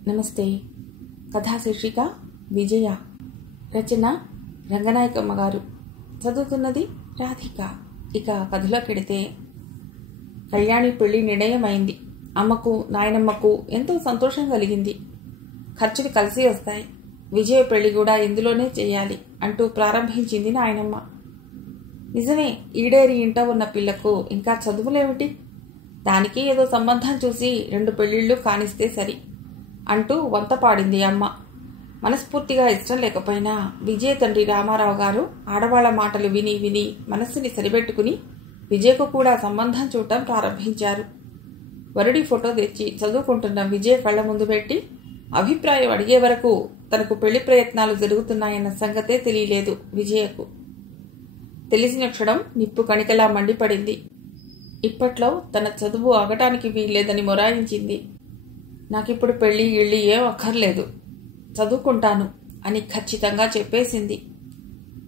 నమస్తే. కథా శీర్షిక విజయ. రచన రంగనాయకమ్మ గారు. చదువుతున్నది రాధిక. ఇక కథలోకెడితే, కళ్యాణి పెళ్లి నిర్ణయమైంది. అమ్మకు నాయనమ్మకు ఎంతో సంతోషం కలిగింది. ఖర్చులు కలిసి వస్తాయి, విజయ పెళ్లి కూడా ఇందులోనే చేయాలి అంటూ ప్రారంభించింది నాయనమ్మ. నిజమే, ఈడేరి ఇంట ఉన్న పిల్లకు ఇంకా చదువులేమిటి, దానికి ఏదో సంబంధం చూసి 2 పెళ్లిళ్ళు కానిస్తే సరి అంటూ వంత పాడింది అమ్మ. మనస్ఫూర్తిగా ఇష్టం లేకపోయినా విజయ తండ్రి రామారావు గారు ఆడవాళ్ల మాటలు విని విని మనస్సుని సరిపెట్టుకుని విజయకు కూడా సంబంధం చూడటం ప్రారంభించారు. వరుడి ఫోటో తెచ్చి చదువుకుంటున్న విజయ కళ్ల ముందు పెట్టి అభిప్రాయం అడిగే వరకు తనకు పెళ్లి ప్రయత్నాలు జరుగుతున్నాయన్న సంగతే తెలియలేదు విజయకు. తెలిసిన క్షణం నిప్పు కణికలా మండిపడింది. ఇప్పట్లో తన చదువు ఆగటానికి వీల్లేదని మొరాయించింది. నాకిప్పుడు పెళ్లి గిళ్ళి ఏం అక్కర్లేదు, చదువుకుంటాను అని ఖచ్చితంగా చెప్పేసింది.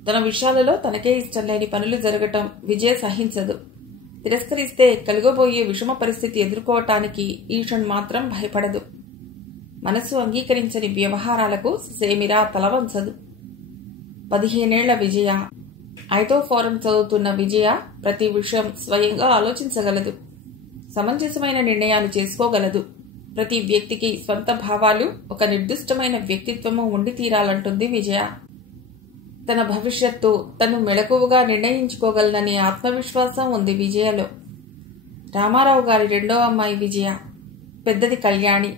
తన విషయాలలో తనకే ఇష్టం లేని పనులు జరగటం విజయ సహించదు. తిరస్కరిస్తే కలుగబోయే విషమ పరిస్థితి ఎదుర్కోవటానికి ఈషన్ మాత్రం భయపడదు. మనసు అంగీకరించని వ్యవహారాలకు సేమిరా తలవంచదు. 15 ఏళ్ల విజయ, ఐదో ఫారం చదువుతున్న విజయ ప్రతి విషయం స్వయంగా ఆలోచించగలదు. సమంజసమైన నిర్ణయాలు చేసుకోగలదు. ప్రతి వ్యక్తికి స్వంత భావాలు, ఒక నిర్దిష్టమైన వ్యక్తిత్వము ఉండి తీరాలంటుంది విజయ. తన భవిష్యత్తు తను మెలకువగా నిర్ణయించుకోగలననే ఆత్మవిశ్వాసం ఉంది విజయలో. రామారావు గారి 2వ అమ్మాయి విజయ. పెద్దది కళ్యాణి.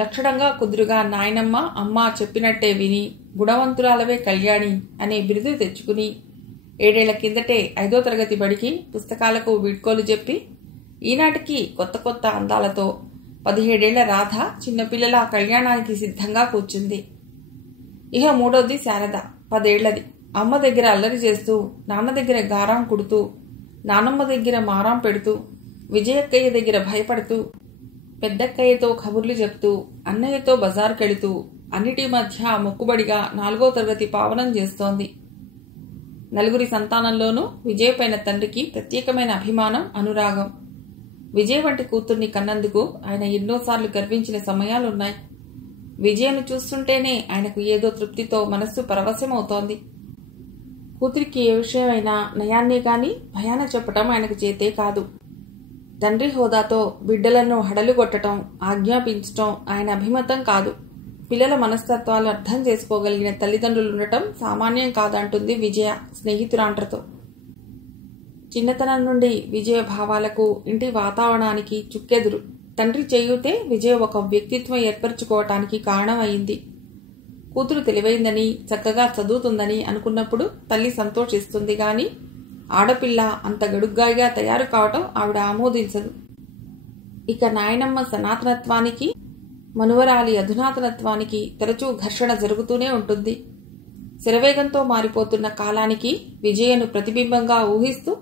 లక్షణంగా కుదురుగా నాయనమ్మ అమ్మ చెప్పినట్టే విని గుణవంతురాలవే కళ్యాణి అనే బిరుదు తెచ్చుకుని 7 ఏళ్ల కిందటే 5వ తరగతి బడికి పుస్తకాలకు వీడ్కోలు చెప్పి ఈనాటికి కొత్త కొత్త అందాలతో 17 ఏళ్ల రాధ చిన్నపిల్లల కళ్యాణానికి సిద్ధంగా కూర్చుంది. ఇహ 3వది శారద, 10 ఏళ్లది. అమ్మ దగ్గర అల్లరి చేస్తూ, నాన్న దగ్గర గారాం కుడుతూ, నానమ్మ దగ్గర మారాం పెడుతూ, విజయక్కయ్య దగ్గర భయపడుతూ, పెద్దక్కయ్యతో కబుర్లు చెప్తూ, అన్నయ్యతో బజారుకెళుతూ, అన్నిటి మధ్య మొక్కుబడిగా 4వ తరగతి పావనం చేస్తోంది. నలుగురి సంతానంలోనూ విజయ పైన తండ్రికి ప్రత్యేకమైన అభిమానం, అనురాగం. విజయ్ వంటి కూతుర్ని కన్నందుకు ఆయన ఎన్నోసార్లు గర్వించిన సమయాలున్నాయి. విజయను చూస్తుంటేనే ఆయనకు ఏదో తృప్తితో మనస్సు పరవశమవుతోంది. కూతురికి ఏ విషయమైనా నయాన్నే గాని భయాన చెప్పటం ఆయనకు చేతే కాదు. తండ్రి హోదాతో బిడ్డలను హడలుగొట్టడం, ఆజ్ఞాపించటం ఆయన అభిమతం కాదు. పిల్లల మనస్తత్వాలు అర్థం చేసుకోగలిగిన తల్లిదండ్రులుండటం సామాన్యం కాదంటుంది విజయ స్నేహితురాండ్రతో. చిన్నతనం నుండి విజయ భావాలకు, ఇంటి వాతావరణానికి చుక్కెదురు. తండ్రి చేయూతే విజయ ఒక వ్యక్తిత్వం ఏర్పరచుకోవటానికి కారణమైంది. కూతురు తెలివైందని, చక్కగా చదువుతుందని అనుకున్నప్పుడు తల్లి సంతోషిస్తుంది గాని ఆడపిల్ల అంత గడుగ్గాయిగా తయారు కావటం ఆవిడ ఆమోదించదు. ఇక నాయనమ్మ సనాతనత్వానికి, మనువరాలి అధునాతనత్వానికి తరచూ ఘర్షణ జరుగుతూనే ఉంటుంది. శరవేగంతో మారిపోతున్న కాలానికి విజయను ప్రతిబింబంగా ఊహిస్తూ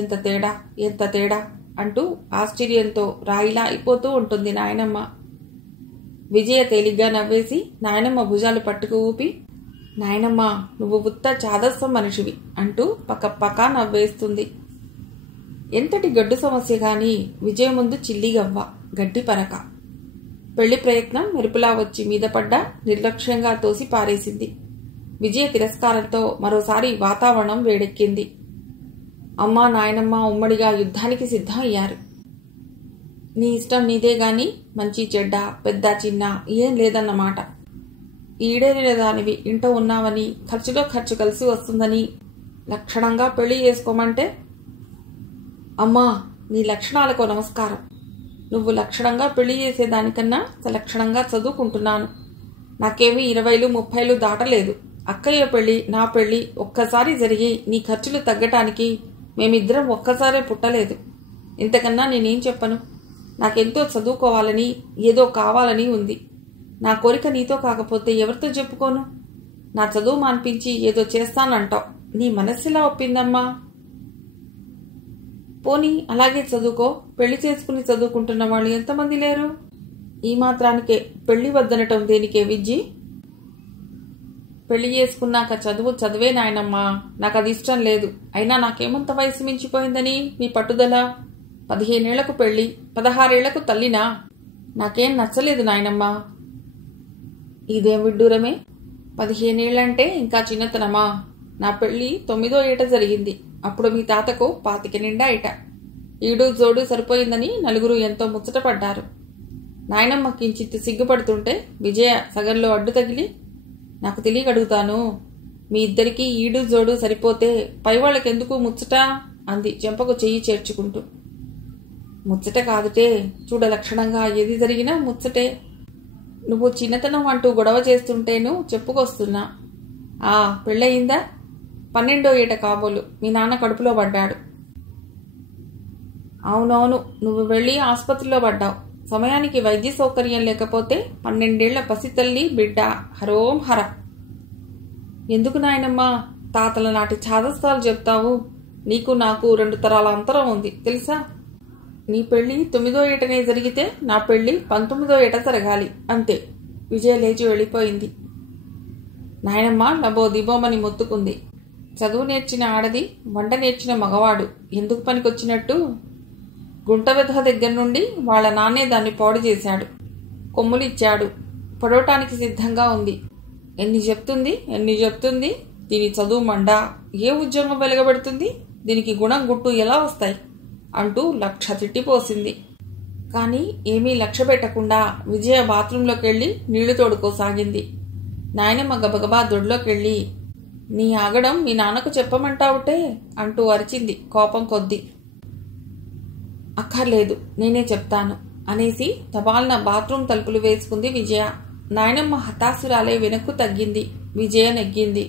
ఎంత తేడా, ఎంత తేడా అంటూ ఆశ్చర్యంతో రాయిలా అయిపోతూ ఉంటుంది నాయనమ్మ. విజయ తేలిగ్గా నవ్వేసి నాయనమ్మ భుజాలు పట్టుకు ఊపి, నాయనమ్మ నువ్వు ఉత్త చాదస్సం మనిషివి అంటూ పక్క నవ్వేస్తుంది. ఎంతటి గడ్డు సమస్య గాని విజయ ముందు చిల్లిగవ్వ, గడ్డి పరక. పెళ్లి ప్రయత్నం మెరుపులా వచ్చి మీద పడ్డా నిర్లక్ష్యంగా తోసి పారేసింది. విజయ తిరస్కారంతో మరోసారి వాతావరణం వేడెక్కింది. అమ్మా నాయనమ్మ ఉమ్మడిగా యుద్ధానికి సిద్ధం అయ్యారు. నీ ఇష్టం నీదే గాని మంచి చెడ్డ, పెద్ద చిన్న ఏం లేదన్నమాట. ఈడేరిన దానివి, ఇంట ఉన్నావని, ఖర్చులో ఖర్చు కలిసి వస్తుందని లక్షణంగా పెళ్లి చేసుకోమంటే, అమ్మా నీ లక్షణాలకు నమస్కారం. నువ్వు లక్షణంగా పెళ్లి చేసేదానికన్నా సలక్షణంగా చదువుకుంటున్నాను. నాకేమీ 20లు 30లు దాటలేదు. అక్కయ్య పెళ్లి, నా పెళ్లి ఒక్కసారి జరిగి నీ ఖర్చులు తగ్గటానికి మేమిద్దరం ఒక్కసారే పుట్టలేదు. ఇంతకన్నా నేనేం చెప్పను. నాకెంతో చదువుకోవాలని, ఏదో కావాలని ఉంది. నా కోరిక నీతో కాకపోతే ఎవరితో చెప్పుకోను? నా చదువు మాన్పించి ఏదో చేస్తానంటావు. నీ మనస్సులా ఒప్పిందమ్మా? పోనీ అలాగే చదువుకో. పెళ్లి చేసుకుని చదువుకుంటున్న వాళ్ళు ఎంతమంది లేరు? ఈ మాత్రానికే పెళ్లి వద్దనటం దేనికే విజ్జి? పెళ్లి చేసుకున్నాక చదువు చదివే నాయనమ్మా, నాకు అది ఇష్టం లేదు. అయినా నాకేమంత వయసు మించిపోయిందని నీ పట్టుదల? 15 ఏళ్లకు పెళ్లి, 16 ఏళ్లకు తల్లినా? నాకేం నచ్చలేదు నాయనమ్మా. ఇదేం విడ్డూరమే? 15 ఏళ్లంటే ఇంకా చిన్నతనమా? నా పెళ్లి 9వ ఏట జరిగింది. అప్పుడు మీ తాతకు 25 నిండా ఏట. ఈడు జోడు సరిపోయిందని నలుగురు ఎంతో ముచ్చటపడ్డారు. నాయనమ్మ కించిత్ సిగ్గుపడుతుంటే విజయ సగంలో అడ్డు తగిలి, నాకు తెలియక అడుగుతాను, మీ ఇద్దరికీ ఈడు జోడు సరిపోతే పైవాళ్ళకెందుకు ముచ్చట అంది చెంపకు చెయ్యి చేర్చుకుంటూ. ముచ్చట కాదుటే, చూడ లక్షణంగా ఏది జరిగినా ముచ్చటే. నువ్వు చిన్నతనం అంటూ గొడవ చేస్తుంటేను చెప్పుకొస్తున్నా. పెళ్ళయిందా? 12వ ఏట కాబోలు మీ నాన్న కడుపులో పడ్డాడు. అవునవును, నువ్వు వెళ్ళి ఆసుపత్రిలో పడ్డావు. సమయానికి వైద్య సౌకర్యం లేకపోతే 12 ఏళ్ల పసితల్లి బిడ్డ హరోం హర. ఎందుకు నాయనమ్మా తాతల నాటి ఛాదస్తాలు చెప్తావు? నీకు నాకు 2 తరాల అంతరం ఉంది తెలుసా? నీ పెళ్లి 9వ ఏటనే జరిగితే నా పెళ్లి 19వ ఏట జరగాలి అంతే. విజయ లేచి వెళ్ళిపోయింది. నాయనమ్మ లబో దిబోమని మొత్తుకుంది. చదువు నేర్చిన ఆడది, వంట నేర్చిన మగవాడు ఎందుకు పనికొచ్చినట్టు? గుంట వెధ దగ్గర నుండి వాళ్ళ నాన్నే దాన్ని పాడు చేశాడు. కొమ్ములిచ్చాడు, పొడవటానికి సిద్ధంగా ఉంది. ఎన్ని చెప్తుంది. దీని చదువు మండా, ఏ ఉద్యోగం వెలగబెడుతుంది? దీనికి గుణం గుట్టు ఎలా వస్తాయి అంటూ 1,00,000 తిట్టిపోసింది. కానీ ఏమీ లక్ష్య పెట్టకుండా విజయ బాత్రూంలోకి వెళ్ళి నీళ్లు తోడుకోసాగింది. నాయనమ్మ గబగబా దొడ్లోకెళ్ళి, నీ ఆగడం మీ నాన్నకు చెప్పమంటావుటే అంటూ అరిచింది కోపం కొద్దీ. అక్కర్లేదు, నేనే చెప్తాను అనేసి తబాల్న బాత్రూం తలుపులు వేసుకుంది విజయ. నాయనమ్మ హతాసురాలే వెనక్కు తగ్గింది. విజయ నెగ్గింది.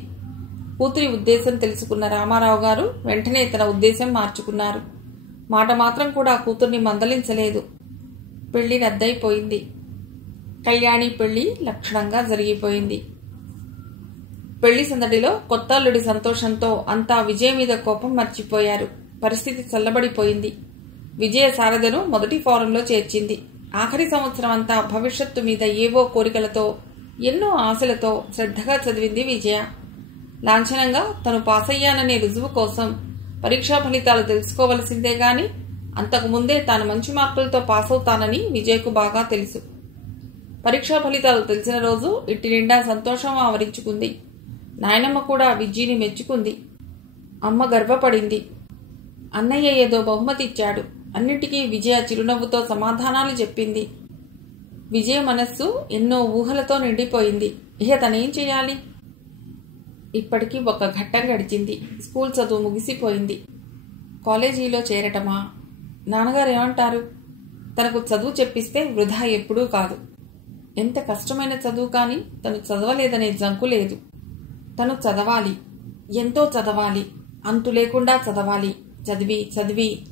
కూతురి ఉద్దేశం తెలుసుకున్న రామారావు గారు వెంటనే తన ఉద్దేశం మార్చుకున్నారు. మాట మాత్రం కూడా కూతుర్ని మందలించలేదు. పెళ్లి రద్దయిపోయింది. కళ్యాణి పెళ్లి లక్షణంగా జరిగిపోయింది. పెళ్లి సందడిలో కొత్తల్లుడి సంతోషంతో అంతా విజయ మీద కోపం మర్చిపోయారు. పరిస్థితి చల్లబడిపోయింది. విజయ శారదను మొదటి ఫారంలో చేర్చింది. ఆఖరి సంవత్సరం అంతా భవిష్యత్తు మీద ఏవో కోరికలతో, ఎన్నో ఆశలతో శ్రద్ధగా చదివింది విజయ. లాంఛనంగా తను పాసయ్యాననే రుజువు కోసం పరీక్షా ఫలితాలు తెలుసుకోవలసిందే గాని అంతకుముందే తాను మంచి మార్కులతో పాసవుతానని విజయ్కు బాగా తెలుసు. పరీక్షా ఫలితాలు తెలిసిన రోజు ఇంటి నిండా సంతోషం ఆవరించుకుంది. నాయనమ్మ కూడా విజయ్ని మెచ్చుకుంది. అమ్మ గర్వపడింది. అన్నయ్య ఏదో బహుమతి ఇచ్చాడు. అన్నిటికీ విజయ చిరునవ్వుతో సమాధానాలు చెప్పింది. విజయ మనస్సు ఎన్నో ఊహలతో నిండిపోయింది. ఇహ తనేం చెయ్యాలి? ఇప్పటికీ ఒక ఘట్టం గడిచింది. స్కూల్ చదువు ముగిసిపోయింది. కాలేజీలో చేరటమా? నాన్నగారు ఏమంటారు? తనకు చదువు చెప్పిస్తే వృధా ఎప్పుడూ కాదు. ఎంత కష్టమైన చదువు కానీ తను చదవలేదనే జంకు లేదు. తను చదవాలి, ఎంతో చదవాలి, అంతు లేకుండా చదవాలి.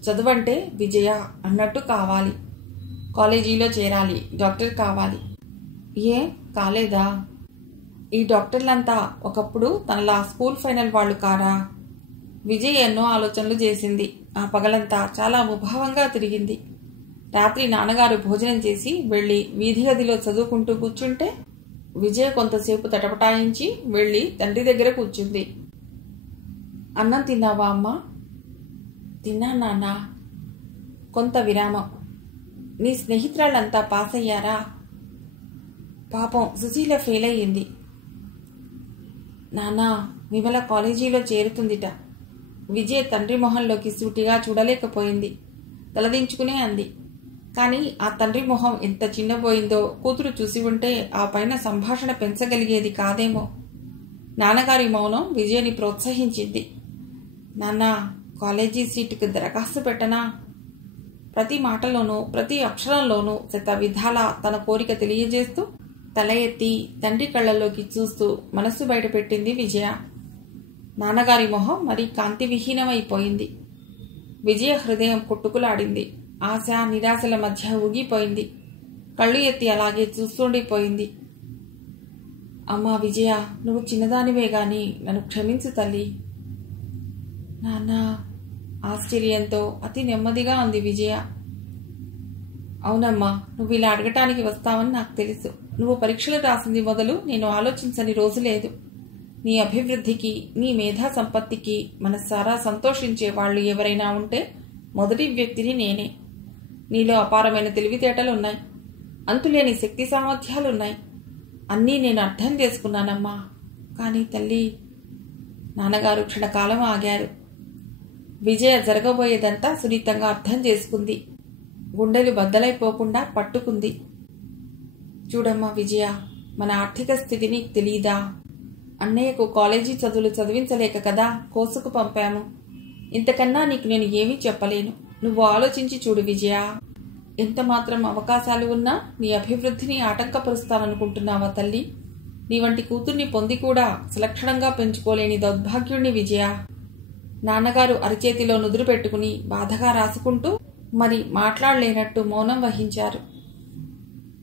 చదువంటే విజయ అన్నట్టు కావాలి. కాలేజీలో చేరాలి, డాక్టర్ కావాలి. ఏ కాలేదా? ఈ డాక్టర్లంతా ఒకప్పుడు తనలా స్కూల్ ఫైనల్ వాళ్ళు కారా? విజయ్ ఎన్నో ఆలోచనలు చేసింది. ఆ పగలంతా చాలా ముభావంగా తిరిగింది. రాత్రి నాన్నగారు భోజనం చేసి వెళ్లి వీధి గదిలో చదువుకుంటూ కూర్చుంటే విజయ కొంతసేపు తటపటాయించి వెళ్లి తండ్రి దగ్గర కూర్చుంది. అన్నం తిన్నావా అమ్మా? తిన్నా నాన్నా. కొంత విరామం. నీ స్నేహితురాళ్ళంతా పాస్ అయ్యారా? పాపం సుశీల ఫెయిల్ అయ్యింది. నాన్నా, విమల కాలేజీలో చేరుతుందిట. విజయ్ తండ్రి మొహంలోకి సూటిగా చూడలేకపోయింది. తలదించుకునే అంది. కానీ ఆ తండ్రి మొహం ఎంత చిన్నబోయిందో కూతురు చూసి ఉంటే ఆ పైన సంభాషణ పెంచగలిగేది కాదేమో. నాన్నగారి మౌనం విజయని ప్రోత్సహించింది. నాన్నా, కాలేజీ సీటుకు దరఖాస్తు పెట్టనా? ప్రతి మాటలోనూ ప్రతి అక్షరంలోనూ శత విధాలా తన కోరిక తెలియజేస్తూ తల ఎత్తి తండ్రి కళ్లలోకి చూస్తూ మనస్సు బయటపెట్టింది విజయ. నాన్నగారి మొహం మరీ కాంతివిహీనమైపోయింది. విజయ హృదయం కొట్టుకులాడింది. ఆశ నిరాశల మధ్య ఊగిపోయింది. కళ్ళు ఎత్తి అలాగే చూస్తుండిపోయింది. అమ్మా విజయ, నువ్వు చిన్నదానివే గాని నన్ను క్షమించు తల్లి. నాన్నా, ఆశ్చర్యంతో అతి నెమ్మదిగా అంది విజయ. అవునమ్మా, నువ్వు ఇలా అడగటానికి వస్తావని నాకు తెలుసు. నువ్వు పరీక్షలు రాసింది మొదలు నేను ఆలోచించని రోజు లేదు. నీ అభివృద్ధికి, నీ మేధా సంపత్తికి మనసారా సంతోషించే వాళ్ళు ఎవరైనా ఉంటే మొదటి వ్యక్తిని నేనే. నీలో అపారమైన తెలివితేటలున్నాయి, అంతులేని శక్తి సామర్థ్యాలున్నాయి. అన్నీ నేను అర్థం చేసుకున్నానమ్మా. కానీ తల్లి. నాన్నగారు క్షణకాలం ఆగారు. విజయ జరగబోయేదంతా సునీతంగా అర్థం చేసుకుంది. గుండెలు బద్దలైపోకుండా పట్టుకుంది. చూడమ్మా విజయ, మన ఆర్థిక స్థితి నీకు తెలీదా? అన్నయ్యకు కాలేజీ చదువులు చదివించలేక కదా కోసుకు పంపాము. ఇంతకన్నా నీకు నేను ఏమీ చెప్పలేను. నువ్వు ఆలోచించి చూడు విజయ. ఎంత మాత్రం అవకాశాలు ఉన్నా నీ అభివృద్ధిని ఆటంకపరుస్తాననుకుంటున్నావా తల్లి? నీ వంటి కూతుర్ని పొంది కూడా సులక్షణంగా పెంచుకోలేని దౌర్భాగ్యుణ్ణి విజయ. నాన్నగారు అరిచేతిలో నుదురు పెట్టుకుని బాధగా రాసుకుంటూ మరి మాట్లాడలేనట్టు మౌనం వహించారు.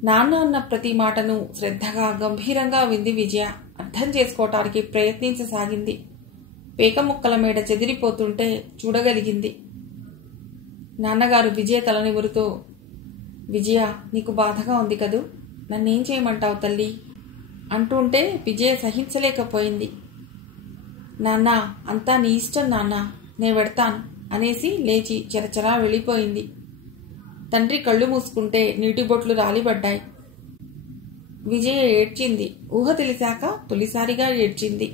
నాన్న అన్న ప్రతి మాటను శ్రద్ధగా గంభీరంగా వింది విజయ. అర్థం చేసుకోవటానికి ప్రయత్నించసాగింది. పేక ముక్కల మేడ చెదిరిపోతుంటే చూడగలిగింది. నాన్నగారు విజయ తల నిమురుతూ, విజయ, నీకు బాధగా ఉంది కదూ, నన్నేం చేయమంటావు తల్లి అంటుంటే విజయ సహించలేకపోయింది. నాన్న, అంతా నీ ఇష్టం నాన్న, నే వెడతాను అనేసి లేచి చెరచరా వెళ్ళిపోయింది. తండ్రి కళ్ళు మూసుకుంటే నీటి బొట్లు రాలిపడ్డాయి. విజయ ఏడ్చింది. ఊహ తెలిసాక తొలిసారిగా ఏడ్చింది.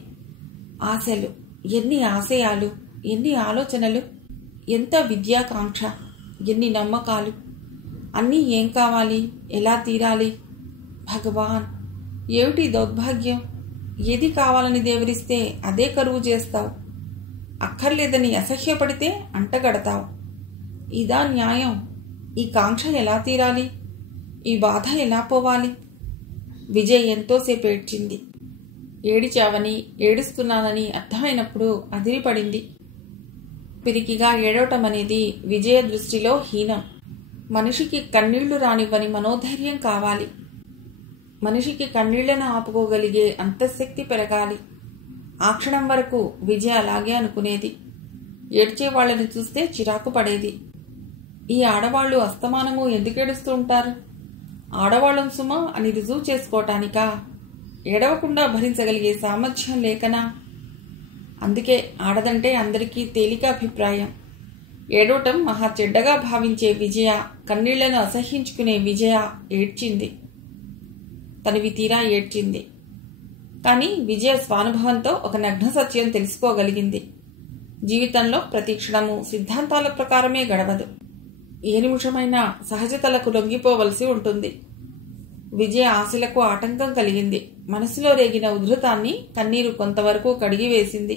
ఆశలు, ఎన్ని ఆశయాలు, ఎన్ని ఆలోచనలు, ఎంత విద్యాకాంక్ష, ఎన్ని నమ్మకాలు. అన్నీ ఏం కావాలి, ఎలా తీరాలి? భగవాన్, ఏమిటి దౌర్భాగ్యం? ఏది కావాలని దేవరిస్తే అదే కరువు చేస్తావు. అక్కర్లేదని అసహ్యపడితే అంటగడతావు. ఇదా న్యాయం? ఈ కాంక్ష ఎలా తీరాలి? ఈ బాధ ఎలా పోవాలి? విజయ్ ఎంతోసేపు ఏడ్చింది. ఏడిచావని, ఏడుస్తున్నానని అర్థమైనప్పుడు అదిరిపడింది. పిరికిగా ఏడవటం అనేది విజయ దృష్టిలో హీనం. మనిషికి కన్నీళ్లు రానివ్వని మనోధైర్యం కావాలి. మనిషికి కన్నీళ్లను ఆపుకోగలిగే అంతఃశక్తి పెరగాలి. ఆ క్షణం వరకు విజయ అలాగే అనుకునేది. ఏడ్చే వాళ్లను చూస్తే చిరాకు పడేది. ఈ ఆడవాళ్లు అస్తమానము ఎందుకేడుస్తూ ఉంటారు? ఆడవాళ్ళం సుమా అని రుజువు చేసుకోవటానికా? ఏడవకుండా భరించగలిగే సామర్థ్యం లేకనా? అందుకే ఆడదంటే అందరికీ తేలిక అభిప్రాయం. ఏడవటం మహా చెడ్డగా భావించే విజయ, కన్నీళ్లను అసహ్యించుకునే విజయ ఏడ్చింది. తనివి తీరా ఏడ్చింది. కానీ విజయ స్వానుభవంతో ఒక నగ్న సత్యం తెలుసుకోగలిగింది. జీవితంలో ప్రతి క్షణము సిద్ధాంతాల ప్రకారమే గడవదు. ఏ నిమిషమైనా సహజతలకు లొంగిపోవలసి ఉంటుంది. విజయ ఆశలకు ఆటంకం కలిగింది. మనసులో రేగిన ఉధృతాన్ని కన్నీరు కొంతవరకు కడిగివేసింది.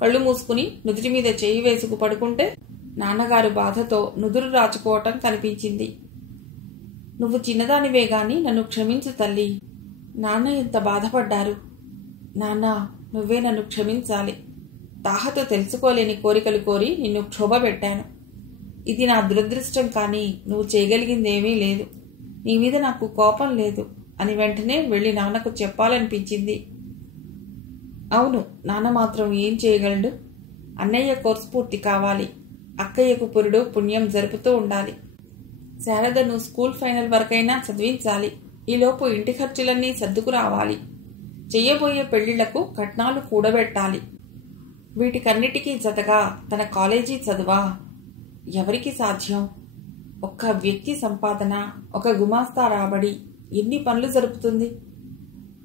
కళ్ళు మూసుకుని నుదుటి మీద చేయి వేసుకు పడుకుంటే నాన్నగారు బాధతో నుదురు రాచుకోవటం కనిపించింది. నువ్వు చిన్నదానివే గాని నన్ను క్షమించు తల్లి. నాన్న ఎంత బాధపడ్డారు. నాన్న, నువ్వే నన్ను క్షమించాలి. తాహతో తెలుసుకోలేని కోరికలు కోరి నిన్ను క్షోభపెట్టాను. ఇది నా దురదృష్టం, కానీ నువ్వు చేయగలిగిందేమీ లేదు. నీ మీద నాకు కోపం లేదు అని వెంటనే వెళ్లి నాన్నకు చెప్పాలనిపించింది. అవును, నాన్న మాత్రం ఏం చేయగలడు? అన్నయ్య కోర్సు పూర్తి కావాలి. అక్కయ్యకు పురుడు పుణ్యం జరుపుతూ ఉండాలి. శారదను స్కూల్ ఫైనల్ వరకైనా చదివించాలి. ఈలోపు ఇంటి ఖర్చులన్నీ సర్దుకురావాలి. చెయ్యబోయే పెళ్లిళ్లకు కట్నాలు కూడబెట్టాలి. వీటికన్నిటికీ జతగా తన కాలేజీ చదువా? ఎవరికి సాధ్యం? ఒక్క వ్యక్తి సంపాదన, ఒక గుమాస్తా రాబడి ఎన్ని పనులు జరుపుతుంది?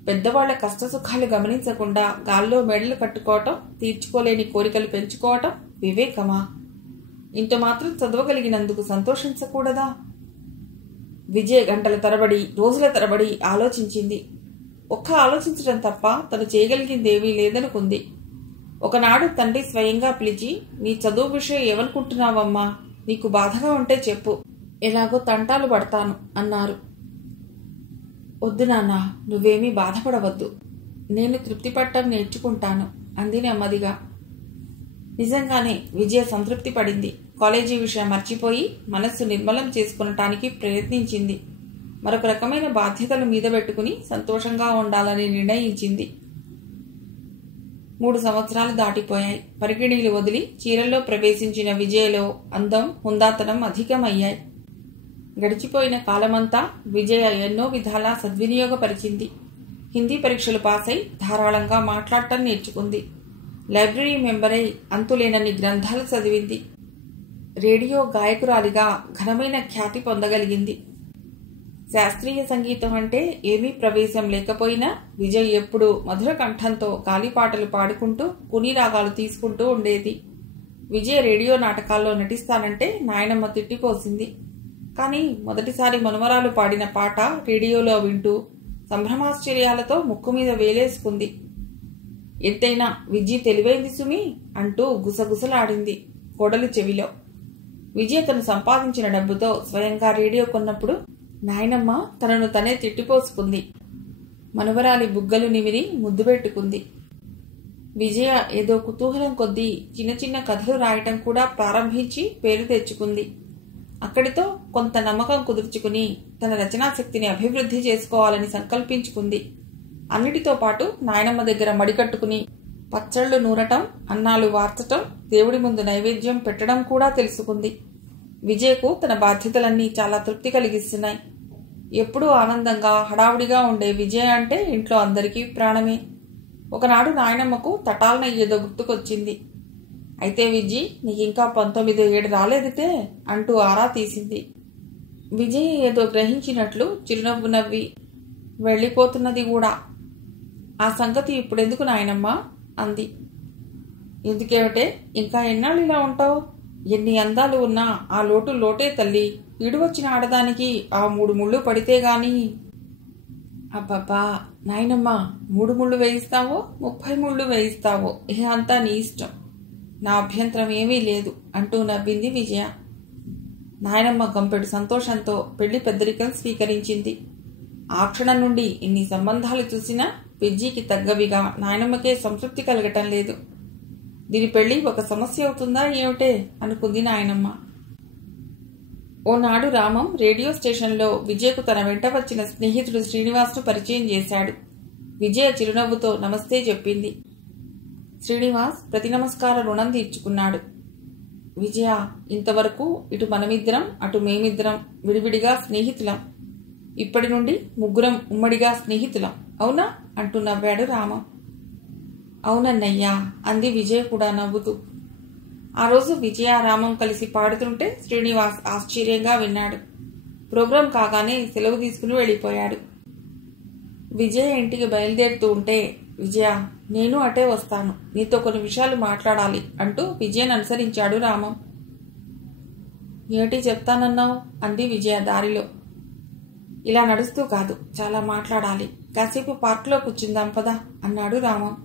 పెద్దవాళ్ల కష్టసుఖాలు గమనించకుండా గాల్లో మెడలు కట్టుకోవటం, తీర్చుకోలేని కోరికలు పెంచుకోవటం వివేకమా? ఇంత మాత్రం చదవగలిగినందుకు సంతోషించకూడదా? విజయ్ గంటల తరబడి, రోజుల తరబడి ఆలోచించింది. ఒక్క ఆలోచించడం తప్ప తను చేయగలిగిందేమీ లేదనుకుంది. ఒకనాడు తండ్రి స్వయంగా పిలిచి, నీ చదువు విషయం ఏమనుకుంటున్నావమ్మా? నీకు బాధగా ఉంటే చెప్పు, ఎలాగో తంటాలు పడతాను అన్నారు. వద్దు నాన్న, నువ్వేమీ బాధపడవద్దు. నేను తృప్తి పట్టం నేర్చుకుంటాను అంది నెమ్మదిగా. నిజంగానే విజయ సంతృప్తి పడింది. కాలేజీ విషయం మర్చిపోయి మనస్సు నిర్మలం చేసుకునటానికి ప్రయత్నించింది. మరొక రకమైన బాధ్యతలు మీద పెట్టుకుని సంతోషంగా ఉండాలని నిర్ణయించింది. 3 సంవత్సరాలు దాటిపోయాయి. పరికిణీలు వదిలి చీరల్లో ప్రవేశించిన విజయలో అందం, హుందాతనం అధికమయ్యాయి. గడిచిపోయిన కాలమంతా విజయ ఎన్నో విధాలా సద్వినియోగపరిచింది. హిందీ పరీక్షలు పాసై ధారాళంగా మాట్లాడటం నేర్చుకుంది. లైబ్రరీ మెంబరై అంతులేనన్ని గ్రంథాలు చదివింది. రేడియో గాయకురాలిగా ఘనమైన ఖ్యాతి పొందగలిగింది. శాస్త్రీయ సంగీతం అంటే ఏమీ ప్రవేశం లేకపోయినా విజయ్ ఎప్పుడూ మధుర కంఠంతో గాలిపాటలు పాడుకుంటూ కుని రాగాలు తీసుకుంటూ ఉండేది. విజయ్ రేడియో నాటకాల్లో నటిస్తానంటే నాయనమ్మ తిట్టిపోసింది. కానీ మొదటిసారి మనుమరాలు పాడిన పాట రేడియోలో వింటూ సంభ్రమాశ్చర్యాలతో ముక్కు మీద వేలేసుకుంది. ఎంతైనా విజయ్ తెలివైంది సుమి అంటూ గుసగుసలాడింది కోడలు చెవిలో. విజయ్ తను సంపాదించిన డబ్బుతో స్వయంగా రేడియో కొన్నప్పుడు నాయనమ్మ తనను తనే తిట్టిపోసుకుంది. మనుమరాలి బుగ్గలు నిమిరి ముద్దు పెట్టుకుంది. విజయ ఏదో కుతూహలం కొద్దీ చిన్న చిన్న కథలు రాయటం కూడా ప్రారంభించి పేరు తెచ్చుకుంది. అక్కడితో కొంత నమ్మకం కుదుర్చుకుని తన రచనాశక్తిని అభివృద్ధి చేసుకోవాలని సంకల్పించుకుంది. అన్నిటితో పాటు నాయనమ్మ దగ్గర మడికట్టుకుని పచ్చళ్లు నూరటం, అన్నాలు వార్చటం, దేవుడి ముందు నైవేద్యం పెట్టడం కూడా తెలుసుకుంది. విజయ్కు తన బాధ్యతలన్నీ చాలా తృప్తి కలిగిస్తున్నాయి. ఎప్పుడూ ఆనందంగా హడావుడిగా ఉండే విజయ్ అంటే ఇంట్లో అందరికీ ప్రాణమే. ఒకనాడు నాయనమ్మకు తటాలన ఏదో గుర్తుకొచ్చింది. అయితే విజయ్, నీకింకా 19 ఏడు రాలేదితే అంటూ ఆరా తీసింది. విజయ్ ఏదో గ్రహించినట్లు చిరునవ్వు నవ్వి వెళ్ళిపోతున్నది కూడా. ఆ సంగతి ఇప్పుడెందుకు నాయనమ్మా అంది. ఎందుకేమిటే, ఇంకా ఎన్నాళ్ళు ఇలా ఉంటావు? ఎన్ని అందాలు ఉన్నా ఆ లోటు లోటే తల్లి. ఈడు వచ్చిన ఆడదానికి ఆ 3 ముళ్ళు పడితే గాని. అబ్బబ్బా నాయనమ్మా, 3 ముళ్ళు వేయిస్తావో 30 ముళ్ళు వేయిస్తావో ఇహ అంతా నీ ఇష్టం, నా అభ్యంతరం ఏమీ లేదు అంటూ నవ్వింది విజయ. నాయనమ్మ గంపెడు సంతోషంతో పెళ్లి పెద్దరికం స్వీకరించింది. ఆ క్షణం నుండి ఇన్ని సంబంధాలు చూసినా విజ్జీకి తగ్గవిగా నాయనమ్మకే సంతృప్తి కలగటం లేదు. దీని పెళ్లి ఒక సమస్య అవుతుందా ఏమిటే అనుకుంది నాయనమ్మ. ఓనాడు రామం రేడియో స్టేషన్లో విజయకు తన వెంట వచ్చిన స్నేహితుడు శ్రీనివాస్ను పరిచయం చేశాడు. విజయ చిరునవ్వుతో నమస్తే చెప్పింది. శ్రీనివాస్ ప్రతి నమస్కార రుణం తీర్చుకున్నాడు. విజయ, ఇంతవరకు ఇటు మనమిద్దరం అటు మేమిద్దరం విడివిడిగా స్నేహితులం. ఇప్పటి నుండి ముగ్గురం ఉమ్మడిగా స్నేహితులం, అవునా అంటూ నవ్వాడు రామం. అవునన్నయ్యా అంది విజయ కూడా నవ్వుతూ. ఆ రోజు విజయ రామం కలిసి పాడుతుంటే శ్రీనివాస్ ఆశ్చర్యంగా విన్నాడు. ప్రోగ్రాం కాగానే సెలవు తీసుకుని వెళ్ళిపోయాడు. విజయ ఇంటికి బయలుదేరుతూ ఉంటే, విజయ నేను అటే వస్తాను, నీతో కొన్ని విషయాలు మాట్లాడాలి అంటూ విజయను అనుసరించాడు రామం. ఏమిటి చెప్తానన్నావు అంది విజయ దారిలో. ఇలా నడుస్తూ కాదు, చాలా మాట్లాడాలి, కాసేపు పార్కులో కూర్చుందాం పదా అన్నాడు రామం.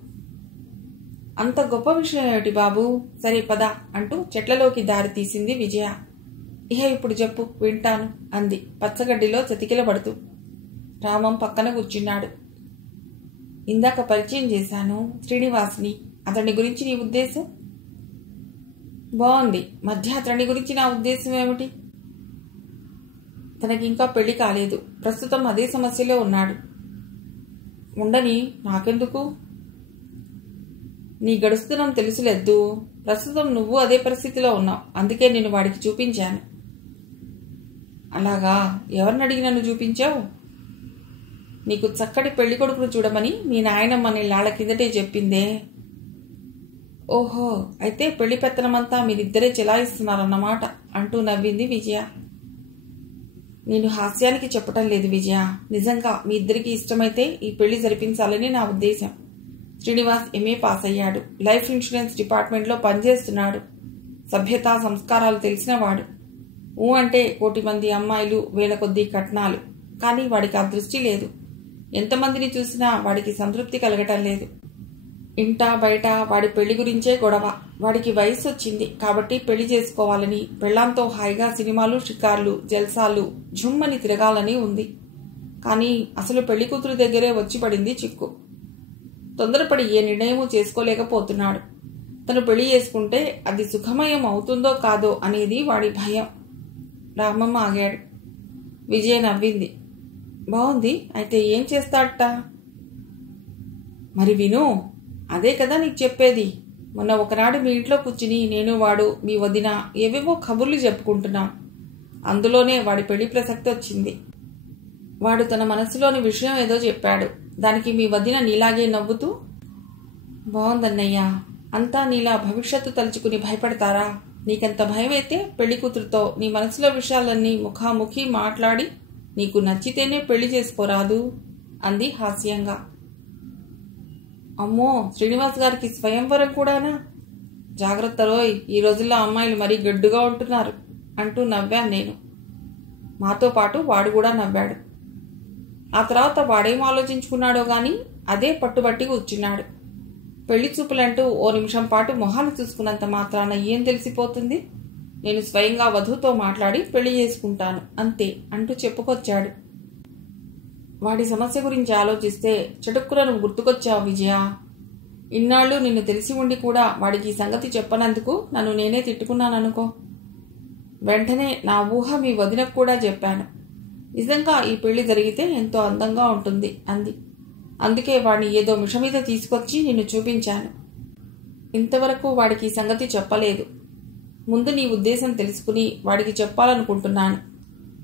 అంత గొప్ప విషయం ఏమిటి బాబు? సరే పద అంటూ చెట్లలోకి దారి తీసింది విజయ. ఇహ ఇప్పుడు చెప్పు, వింటాను అంది పచ్చగడ్డిలో చతికిలబడుతూ. రామం పక్కన కూర్చున్నాడు. ఇందాక పరిచయం చేశాను శ్రీనివాస్ని, అతని గురించి నీ ఉద్దేశం? బాగుంది, మధ్య అతని గురించి నా ఉద్దేశం ఏమిటి? తనకింకా పెళ్లి కాలేదు, ప్రస్తుతం అదే సమస్యలో ఉన్నాడు. ఉండని, నాకెందుకు? నీ గడుస్తునం తెలుసులేదు, ప్రస్తుతం నువ్వు అదే పరిస్థితిలో ఉన్నావు, అందుకే నేను వాడికి చూపించాను. అలాగా, ఎవరిని అడిగి నన్ను చూపించావు? నీకు చక్కటి పెళ్లి కొడుకును చూడమని మీ నాయనమ్మ నీళ్ళ కిందటే చెప్పిందే. ఓహో, అయితే పెళ్లి పెత్తనమంతా మీరిద్దరే చెలాయిస్తున్నారన్నమాట అంటూ నవ్వింది విజయ. నేను హాస్యానికి చెప్పటం లేదు విజయ, నిజంగా మీ ఇద్దరికి ఇష్టమైతే ఈ పెళ్లి జరిపించాలని నా ఉద్దేశం. శ్రీనివాస్ ఎంఏ పాస్ అయ్యాడు, లైఫ్ ఇన్సూరెన్స్ డిపార్ట్మెంట్లో పనిచేస్తున్నాడు, సభ్యతా సంస్కారాలు తెలిసినవాడు. అంటే 1 కోటి మంది అమ్మాయిలు, వేల కొద్దీ కట్నాలు. కానీ వాడికి ఆ దృష్టి లేదు. ఎంతమందిని చూసినా వాడికి సంతృప్తి కలగటం లేదు. ఇంటా బయట వాడి పెళ్లి గురించే గొడవ. వాడికి వయసు వచ్చింది కాబట్టి పెళ్లి చేసుకోవాలని, పెళ్లాంతో హాయిగా సినిమాలు, షికార్లు, జల్సాలు జుమ్మని తిరగాలని ఉంది. కానీ అసలు పెళ్లి కూతురు దగ్గరే వచ్చి పడింది చిక్కు. తొందరపడి ఏ నిర్ణయమూ చేసుకోలేకపోతున్నాడు. తను పెళ్లి చేసుకుంటే అది సుఖమయం అవుతుందో కాదో అనేది వాడి భయం. రామమ్మ ఆగాడు. విజయ నవ్వింది. బాగుంది, అయితే ఏం చేస్తాడట? మరి విను, అదే కదా నీకు చెప్పేది. మొన్న ఒకనాడు మీ ఇంట్లో కూర్చుని నేను, వాడు, మీ వదిన ఏవేవో కబుర్లు చెప్పుకుంటున్నాం. అందులోనే వాడి పెళ్లి ప్రసక్తి వచ్చింది. వాడు తన మనసులోని విషయం ఏదో చెప్పాడు. దానికి మీ వదిన నీలాగే నవ్వుతూ, బాగుందన్నయ్యా, అంతా నీలా భవిష్యత్తు తలుచుకుని భయపడతారా? నీకెంత భయమైతే పెళ్లి కూతురుతో నీ మనసులో విషయాలన్నీ ముఖాముఖి మాట్లాడి నీకు నచ్చితేనే పెళ్లి చేసుకోరాదు అంది హాస్యంగా. అమ్మో, శ్రీనివాస్ గారికి స్వయంవరం కూడానా? జాగ్రత్త రోయ్, ఈ రోజుల్లో అమ్మాయిలు మరీ గడ్డుగా ఉంటున్నారు అంటూ నవ్వాను నేను. మాతో పాటు వాడు కూడా నవ్వాడు. ఆ తర్వాత వాడేం ఆలోచించుకున్నాడో గాని అదే పట్టుబట్టి కూర్చున్నాడు. పెళ్లి చూపులంటూ ఓ నిమిషం పాటు మొహాలు చూసుకున్నంత మాత్రాన ఏం తెలిసిపోతుంది? నేను స్వయంగా వధువుతో మాట్లాడి పెళ్లి చేసుకుంటాను అంతే అంటూ చెప్పుకొచ్చాడు. వాడి సమస్య గురించి ఆలోచిస్తే చటుక్కున నువ్వు గుర్తుకొచ్చావు విజయ. ఇన్నాళ్ళు నిన్ను తెలిసి ఉండి కూడా వాడికి ఈ సంగతి చెప్పనందుకు నన్ను నేనే తిట్టుకున్నాననుకో. వెంటనే నా ఊహ మీ వదినకు కూడా చెప్పాను. నిజంగా ఈ పెళ్లి జరిగితే ఎంతో అందంగా ఉంటుంది అంది. అందుకే వాడిని ఏదో మిష మీద తీసుకొచ్చి నిన్ను చూపించాను. ఇంతవరకు వాడికి ఈ సంగతి చెప్పలేదు. ముందు నీ ఉద్దేశం తెలుసుకుని వాడికి చెప్పాలనుకుంటున్నాను.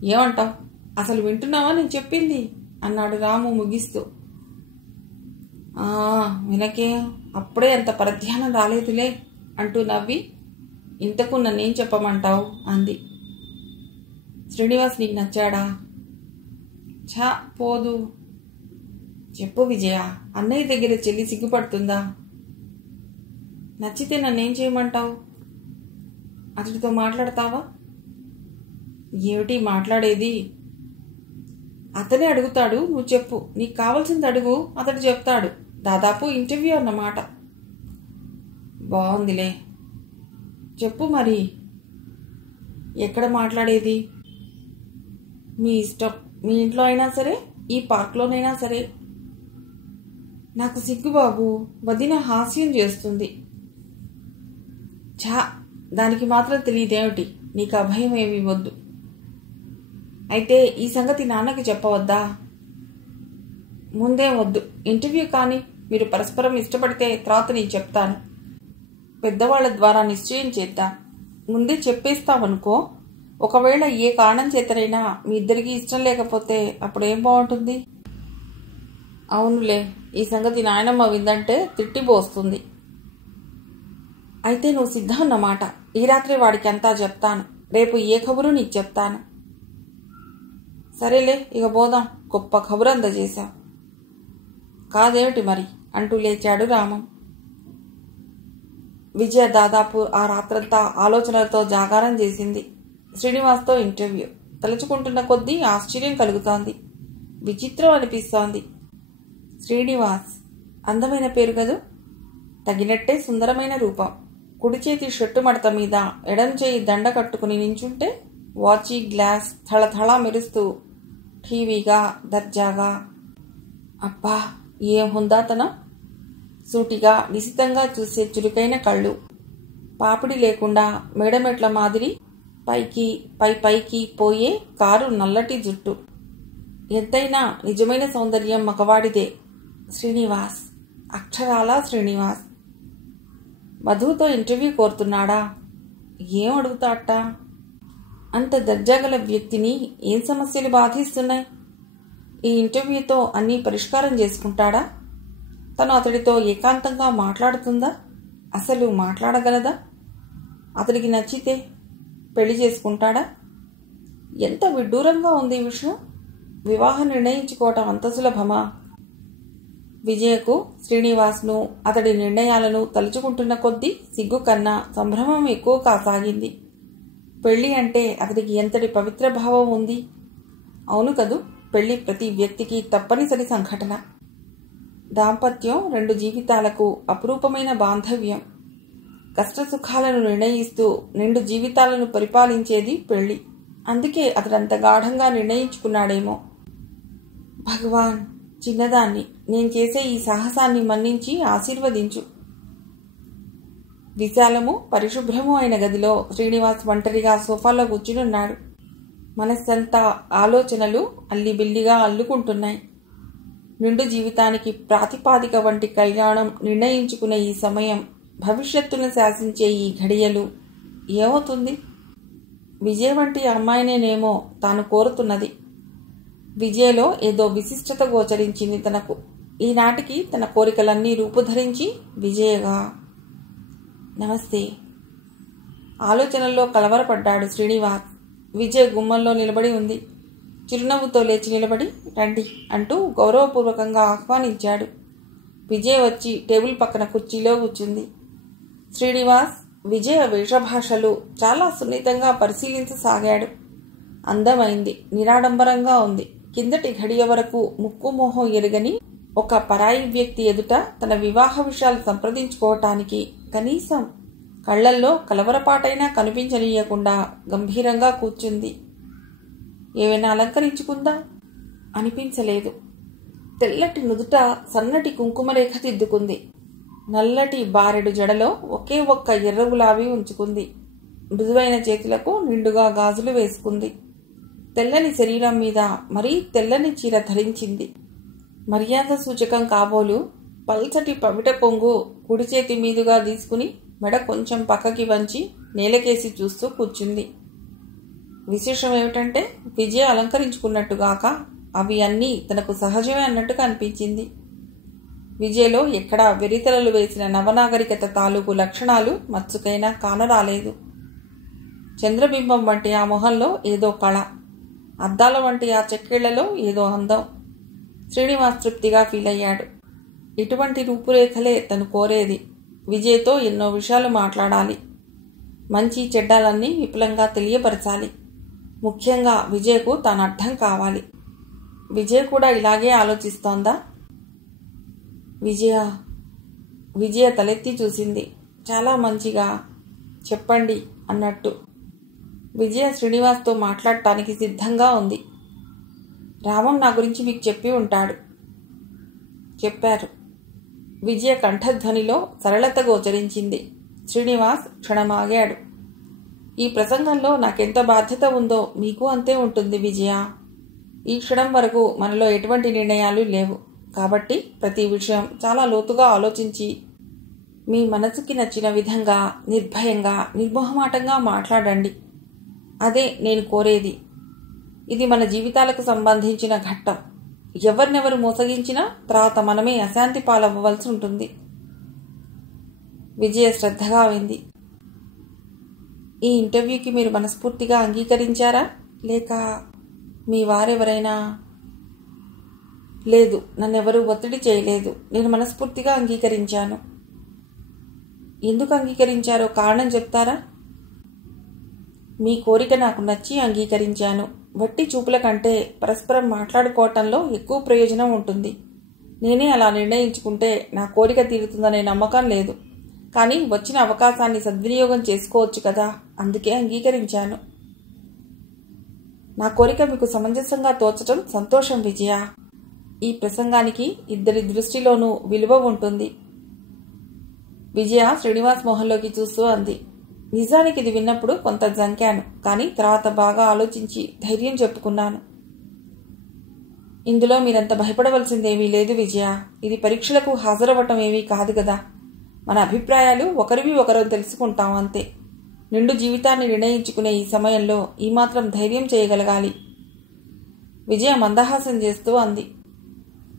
ఏమంటావ్? అసలు వింటున్నావా నేను చెప్పింది అన్నాడు రాము ముగిస్తూ. వినకే, అప్పుడే అంత పరధ్యానం రాలేదులే అంటూ నవ్వి, ఇంతకు నన్నేం చెప్పమంటావు అంది. శ్రీనివాస్ నీకు నచ్చాడా? ఛా పోదు. చెప్పు విజయ, అన్నయ్య దగ్గర చెల్లి సిగ్గుపడుతుందా? నచ్చితే నన్నేం చేయమంటావు? అతడితో మాట్లాడతావా? ఏమిటి మాట్లాడేది? అతనే అడుగుతాడు, నువ్వు చెప్పు. నీకు కావాల్సింది అడుగు, అతడు చెప్తాడు. దాదాపు ఇంటర్వ్యూ అన్నమాట. బాగుందిలే, చెప్పు మరి. ఎక్కడ మాట్లాడేది? మీ ఇష్టం. మీ ఇంట్లో అయినా సరే, ఈ పార్క్లోనైనా సరే. నాకు సిగ్గు బాబు, వదిన హాస్యం చేస్తుంది. ఛా, దానికి మాత్రం తెలియదేమిటి? నీకు అభయం ఏమీ వద్దు. అయితే ఈ సంగతి నాన్నకి చెప్పవద్దా? ముందేం వద్దు, ఇంటర్వ్యూ కానీ మీరు పరస్పరం ఇష్టపడితే తర్వాత నేను చెప్తాను. పెద్దవాళ్ల ద్వారా నిశ్చయం చేద్దాం. ముందే చెప్పేస్తామనుకో, ఒకవేళ ఏ కారణం చేతనైనా మీ ఇద్దరికీ ఇష్టం లేకపోతే అప్పుడేం బాగుంటుంది? అవునులే, ఈ సంగతి నాయనమ్మ విందంటే తిట్టిపోస్తుంది. అయితే నువ్వు సిద్ధం అన్నమాట. ఈ రాత్రి వాడికి అంతా చెప్తాను. రేపు ఏ ఖబరు నీకు చెప్తాను. సరేలే, ఇక పోదాం. గొప్ప ఖబరు అందజేశావు. కాదేమిటి మరి అంటూ లేచాడు రామం. విజయ దాదాపు ఆ రాత్రంతా ఆలోచనలతో జాగారం చేసింది. శ్రీనివాస్తో ఇంటర్వ్యూ తలుచుకుంటున్న కొద్దీ ఆశ్చర్యం కలుగుతోంది. విచిత్రం అనిపిస్తోంది. శ్రీనివాస్ అందమైన పేరు కదూ. తగినట్టే సుందరమైన రూపం. కుడి చేతి షర్టు మడత మీద ఎడం చేయి దండ కట్టుకుని నించుంటే వాచి గ్లాస్ థళథళ మెరుస్తూ ఠీవీగా దర్జాగా. అబ్బా, ఏం హుందాతనం! సూటిగా నిశితంగా చూసే చురుకైన కళ్ళు, పాపిడి లేకుండా మేడమెట్ల మాదిరి పైకి పైకి పోయే కారు నల్లటి జుట్టు. ఎంతైనా నిజమైన సౌందర్యం మగవాడిదే. శ్రీనివాస్, అక్షరాలా శ్రీనివాస్. వధువుతో ఇంటర్వ్యూ కోరుతున్నాడా? ఏం అడుగుతాట? అంత దర్జాగల వ్యక్తిని ఏం సమస్యలు బాధిస్తున్నాయి? ఈ ఇంటర్వ్యూతో అన్నీ పరిష్కారం చేసుకుంటాడా? తను అతడితో ఏకాంతంగా మాట్లాడుతుందా? అసలు మాట్లాడగలదా? అతడికి నచ్చితే పెళ్లి చేసుకుంటాడా? ఎంత విడ్డూరంగా ఉంది ఈ విషయం. వివాహం నిర్ణయించుకోవటం అంత సులభమా? విజయకు శ్రీనివాస్ను, అతడి నిర్ణయాలను తలుచుకుంటున్న కొద్దీ సిగ్గు కన్నా సంభ్రమం ఎక్కువ కాసాగింది. పెళ్లి అంటే అతడికి ఎంతటి పవిత్ర భావం ఉంది. అవును కదూ, పెళ్లి ప్రతి వ్యక్తికి తప్పనిసరి సంఘటన. దాంపత్యం రెండు జీవితాలకు అపురూపమైన బాంధవ్యం. కష్టసుఖాలను నిర్ణయిస్తూ నిండు జీవితాలను పరిపాలించేది పెళ్లి. అందుకే అతడంత గాఢంగా నిర్ణయించుకున్నాడేమో. భగవాన్, చిన్నదాన్ని, నేను చేసే ఈ సాహసాన్ని మన్నించి ఆశీర్వదించు. విశాలము పరిశుభ్రము అయిన గదిలో శ్రీనివాస్ ఒంటరిగా సోఫాలో కూర్చునున్నాడు. మనస్సంతా ఆలోచనలు అల్లిబిల్లిగా అల్లుకుంటున్నాయి. నిండు జీవితానికి ప్రాతిపాదిక వంటి కళ్యాణం నిర్ణయించుకునే ఈ సమయం, భవిష్యత్తును శాసించే ఈ ఘడియలు ఏమవుతుంది? విజయ వంటి అమ్మాయినేనేమో తాను కోరుతున్నది. విజయలో ఏదో విశిష్టత గోచరించింది తనకు. ఈనాటికి తన కోరికలన్నీ రూపుధరించి విజయగా. నమస్తే. ఆలోచనల్లో కలవరపడ్డాడు శ్రీనివాస్. విజయ్ గుమ్మంలో నిలబడి ఉంది. చిరునవ్వుతో లేచి నిలబడి రండి అంటూ గౌరవపూర్వకంగా ఆహ్వానించాడు. విజయ్ వచ్చి టేబుల్ పక్కన కుర్చీలో కూర్చుంది. శ్రీనివాస్ విజయ వేషభాషలు చాలా సున్నితంగా పరిశీలించసాగాడు. అందమైంది, నిరాడంబరంగా ఉంది. కిందటి ఘడియ వరకు ముక్కు మోహం ఎరుగని ఒక పరాయి వ్యక్తి ఎదుట తన వివాహ విషయాలు సంప్రదించుకోవటానికి కనీసం కళ్లల్లో కలవరపాటైనా కనిపించనీయకుండా గంభీరంగా కూర్చుంది. ఏమైనా అలంకరించుకుందా అనిపించలేదు. తెల్లటి నుదుట సన్నటి కుంకుమరేఖ దిద్దుకుంది. నల్లటి బారెడు జడలో ఒకే ఒక్క ఎర్ర గులాబీ ఉంచుకుంది. మృదువైన చేతులకు నిండుగా గాజులు వేసుకుంది. తెల్లని శరీరం మీద మరీ తెల్లని చీర ధరించింది. మర్యాద సూచకం కాబోలు పల్చటి పవిట కొంగు కుడి చేతి మీదుగా తీసుకుని మెడ కొంచెం పక్కకి వంచి నేలకేసి చూస్తూ కూర్చుంది. విశేషం ఏమిటంటే విజయ అలంకరించుకున్నట్టుగాక అవి అన్నీ తనకు సహజమే అన్నట్టుగా అనిపించింది. విజయలో ఎక్కడా వెరితలలు వేసిన నవనాగరికత తాలూకు లక్షణాలు మచ్చుకైనా కానరాలేదు. చంద్రబింబం వంటి ఆ మొహంలో ఏదో కళ, అద్దాల వంటి ఆ చెక్కిళ్లలో ఏదో అందం. శ్రీనివాస్ తృప్తిగా ఫీల్ అయ్యాడు. ఇటువంటి రూపురేఖలే తను కోరేది. విజయ్తో ఎన్నో విషయాలు మాట్లాడాలి. మంచి చెడ్డాలన్నీ విపులంగా తెలియపరచాలి. ముఖ్యంగా విజయ్కు తాను అర్థం కావాలి. విజయ్ కూడా ఇలాగే ఆలోచిస్తోందా? విజయ తలెత్తి చూసింది. చాలా మంచిగా చెప్పండి అన్నట్టు. విజయ శ్రీనివాస్తో మాట్లాడటానికి సిద్ధంగా ఉంది. రామం నా గురించి మీకు చెప్పి ఉంటాడు. చెప్పారు. విజయ కంఠధ్వనిలో సరళత గోచరించింది. శ్రీనివాస్ క్షణమాగాడు. ఈ ప్రసంగంలో నాకెంత బాధ్యత ఉందో మీకు అంతే ఉంటుంది విజయ. ఈ క్షణం వరకు మనలో ఎటువంటి నిర్ణయాలు లేవు. కాబట్టి ప్రతి విషయం చాలా లోతుగా ఆలోచించి మీ మనసుకి నచ్చిన విధంగా నిర్భయంగా నిర్మోహమాటంగా మాట్లాడండి. అదే నేను కోరేది. ఇది మన జీవితాలకు సంబంధించిన ఘట్టం. ఎవరినెవరు మోసగించినా తర్వాత మనమే అశాంతి పాలవ్వవలసి ఉంటుంది. విజయ శ్రద్ధగా వింది. ఈ ఇంటర్వ్యూకి మీరు మనస్ఫూర్తిగా అంగీకరించారా, లేక మీ వారెవరైనా? లేదు, నన్నెవరూ ఒత్తిడి చేయలేదు. నేను మనస్ఫూర్తిగా అంగీకరించాను. ఎందుకు అంగీకరించారో కారణం చెప్తారా? మీ కోరిక నాకు నచ్చి అంగీకరించాను. వట్టి చూపుల కంటే పరస్పరం మాట్లాడుకోవటంలో ఎక్కువ ప్రయోజనం ఉంటుంది. నేనే అలా నిర్ణయించుకుంటే నా కోరిక తీరుతుందనే నమ్మకం లేదు. కానీ వచ్చిన అవకాశాన్ని సద్వినియోగం చేసుకోవచ్చు కదా, అందుకే అంగీకరించాను. నా కోరిక మీకు సమంజసంగా తోచటం సంతోషం విజయ. ఈ ప్రసంగానికి ఇద్దరి దృష్టిలోనూ విలువ ఉంటుంది. విజయ శ్రీనివాస్ మొహంలోకి చూస్తూ అంది. నిజానికి ఇది విన్నప్పుడు కొంత జంకాను, కానీ తర్వాత బాగా ఆలోచించి ధైర్యం చెప్పుకున్నాను. ఇందులో మీరంత భయపడవలసిందేమీ లేదు విజయ. ఇది పరీక్షలకు హాజరవ్వటం ఏమీ కాదు కదా. మన అభిప్రాయాలు ఒకరివి ఒకరు తెలుసుకుంటాం అంతే. నిండు జీవితాన్ని నిర్ణయించుకునే ఈ సమయంలో ఈ మాత్రం ధైర్యం చేయగలగాలి. విజయ మందహాసం చేస్తూ అంది.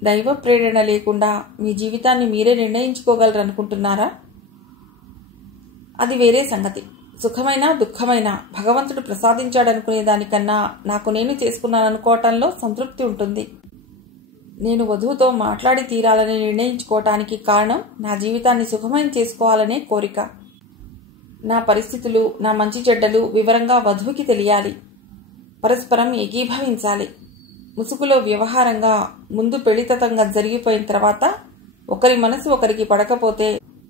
దైవ ప్రేరణ లేకుండా మీ జీవితాన్ని మీరే నిర్ణయించుకోగలరనుకుంటున్నారా? అది వేరే సంగతి. సుఖమైనా దుఃఖమైనా భగవంతుడు ప్రసాదించాడనుకునే దానికన్నా నాకు నేను చేసుకున్నాననుకోవటంలో సంతృప్తి ఉంటుంది. నేను వధువుతో మాట్లాడి తీరాలని నిర్ణయించుకోవటానికి కారణం నా జీవితాన్ని సుఖమయం చేసుకోవాలనే కోరిక. నా పరిస్థితులు, నా మంచి చెడ్డలు వివరంగా వధువుకి తెలియాలి. పరస్పరం ఏకీభవించాలి. ముసుగులో వ్యవహారంగా ముందు పెళ్లితతంగా జరిగిపోయిన తర్వాత ఒకరి మనసు ఒకరికి పడకపోతే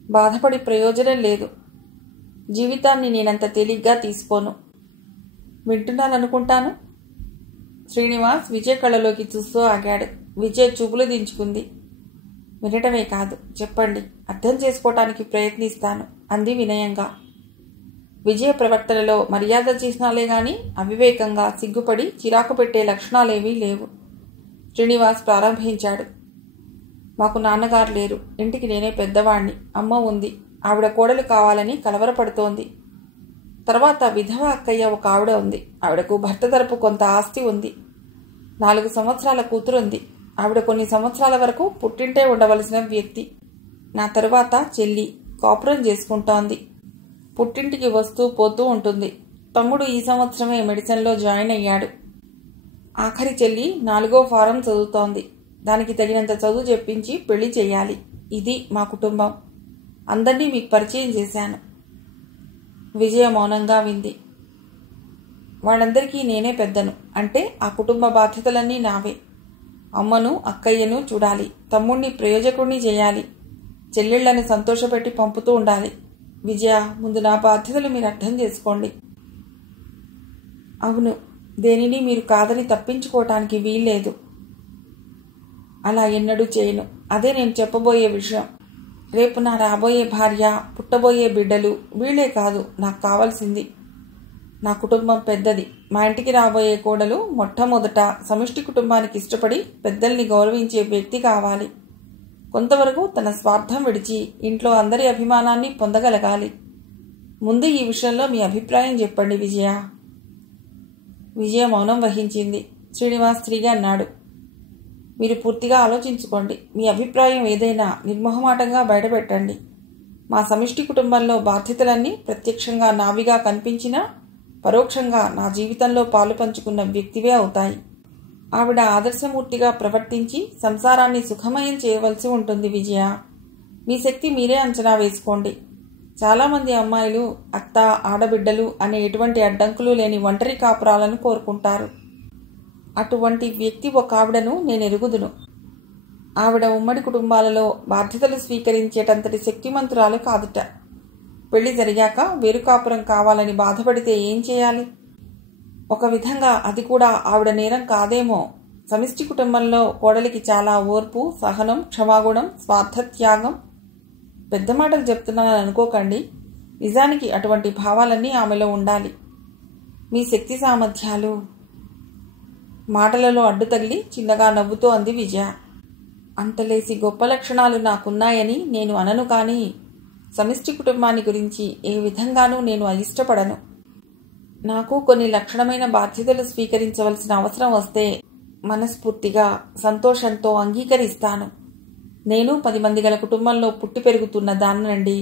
బాధపడి ప్రయోజనం లేదు. జీవితాన్ని నేనంత తేలిగ్గా తీసుకోను. వింటున్నాననుకుంటాను. శ్రీనివాస్ విజయ్ కళ్ళలోకి చూస్తూ ఆగాడు. విజయ్ చూపులు దించుకుంది. వినటమే కాదు, చెప్పండి, అర్థం చేసుకోవటానికి ప్రయత్నిస్తాను అంది వినయంగా. విజయ ప్రవర్తనలో మర్యాద చిహ్నాలే గాని అవివేకంగా సిగ్గుపడి చిరాకు పెట్టే లక్షణాలేవీ లేవు. శ్రీనివాస్ ప్రారంభించాడు. మాకు నాన్నగారు లేరు. ఇంటికి నేనే పెద్దవాణ్ణి. అమ్మ ఉంది. ఆవిడ కోడలు కావాలని కలవరపడుతోంది. తర్వాత విధవ అక్కయ్య ఒక ఆవిడ ఉంది. ఆవిడకు భర్త తరపు కొంత ఆస్తి ఉంది. 4 సంవత్సరాల కూతురుంది. ఆవిడ కొన్ని సంవత్సరాల వరకు పుట్టింటే ఉండవలసిన వ్యక్తి. నా తరువాత చెల్లి కాపురం చేసుకుంటోంది. పుట్టింటికి వస్తూ పోతూ ఉంటుంది. తమ్ముడు ఈ సంవత్సరమే మెడిసిన్లో జాయిన్ అయ్యాడు. ఆఖరి చెల్లి 4వ ఫారం చదువుతోంది. దానికి తగినంత చదువు చెప్పించి పెళ్లి చేయాలి. ఇది మా కుటుంబం. అందరినీ మీకు పరిచయం చేశాను. విజయ మౌనంగా వింది. వాళ్ళందరికీ నేనే పెద్దను. అంటే ఆ కుటుంబ బాధ్యతలన్నీ నావే. అమ్మను, అక్కయ్యను చూడాలి. తమ్ముణ్ణి ప్రయోజకుణ్ణి చేయాలి. చెల్లెళ్లను సంతోషపెట్టి పంపుతూ ఉండాలి. విజయ, ముందు నా బాధ్యతలు మీరు అర్థం చేసుకోండి. అవును, దేనిని మీరు కాదని తప్పించుకోవటానికి వీల్లేదు. అలా ఎన్నడూ చేయను. అదే నేను చెప్పబోయే విషయం. రేపు నా రాబోయే భార్య, పుట్టబోయే బిడ్డలు వీళ్లే కాదు నాకు కావాల్సింది. నా కుటుంబం పెద్దది. మా ఇంటికి రాబోయే కోడలు మొట్టమొదట సమిష్టి కుటుంబానికి ఇష్టపడి పెద్దల్ని గౌరవించే వ్యక్తి కావాలి. కొంతవరకు తన స్వార్థం విడిచి ఇంట్లో అందరి అభిమానాన్ని పొందగలగాలి. ముందు ఈ విషయంలో మీ అభిప్రాయం చెప్పండి విజయ. విజయ మౌనం వహించింది. శ్రీనివాస్ స్త్రీగా అన్నాడు, మీరు పూర్తిగా ఆలోచించుకోండి. మీ అభిప్రాయం ఏదైనా నిర్మోహమాటంగా బయటపెట్టండి. మా సమిష్టి కుటుంబంలో బాధ్యతలన్నీ ప్రత్యక్షంగా నావిగా కనిపించినా పరోక్షంగా నా జీవితంలో పాలు పంచుకున్న వ్యక్తివే అవుతాయి. ఆవిడ ఆదర్శమూర్తిగా ప్రవర్తించి సంసారాన్ని సుఖమయం చేయవలసి ఉంటుంది విజయ. మీ శక్తి మీరే అంచనా వేసుకోండి. చాలామంది అమ్మాయిలు అత్త, ఆడబిడ్డలు అనే ఎటువంటి అడ్డంకులు లేని ఒంటరి కాపురాలను కోరుకుంటారు. అటువంటి వ్యక్తి ఒక ఆవిడను నేను ఎరుగుదును. ఆవిడ ఉమ్మడి కుటుంబాలలో బాధ్యతలు స్వీకరించేటంతటి శక్తిమంతురాలు కాదుట. పెళ్లి జరిగాక వేరు కాపురం కావాలని బాధపడితే ఏం చేయాలి? ఒక విధంగా అది కూడా ఆవిడ నేరం కాదేమో. సమిష్టి కుటుంబంలో కోడలికి చాలా ఓర్పు, సహనం, క్షమాగుణం, స్వార్థత్యాగం. పెద్ద మాటలు చెప్తున్నానని అనుకోకండి. నిజానికి అటువంటి భావాలన్నీ ఆమెలో ఉండాలి. మీ శక్తి సామర్థ్యాలు. మాటలలో అడ్డు తగిలి చిన్నగా నవ్వుతూ అంది విజయ. అంతలేసి గొప్ప లక్షణాలు నాకున్నాయని నేను అనను, కానీ సమిష్టి కుటుంబాన్ని గురించి ఏ విధంగానూ నేను అయిష్టపడను. నాకు కొన్ని లక్షణమైన బాధ్యతలు స్వీకరించవలసిన అవసరం వస్తే మనస్ఫూర్తిగా, సంతోషంతో అంగీకరిస్తాను. నేను 10 మంది గల కుటుంబంలో పుట్టి పెరుగుతున్న దాన్నండి.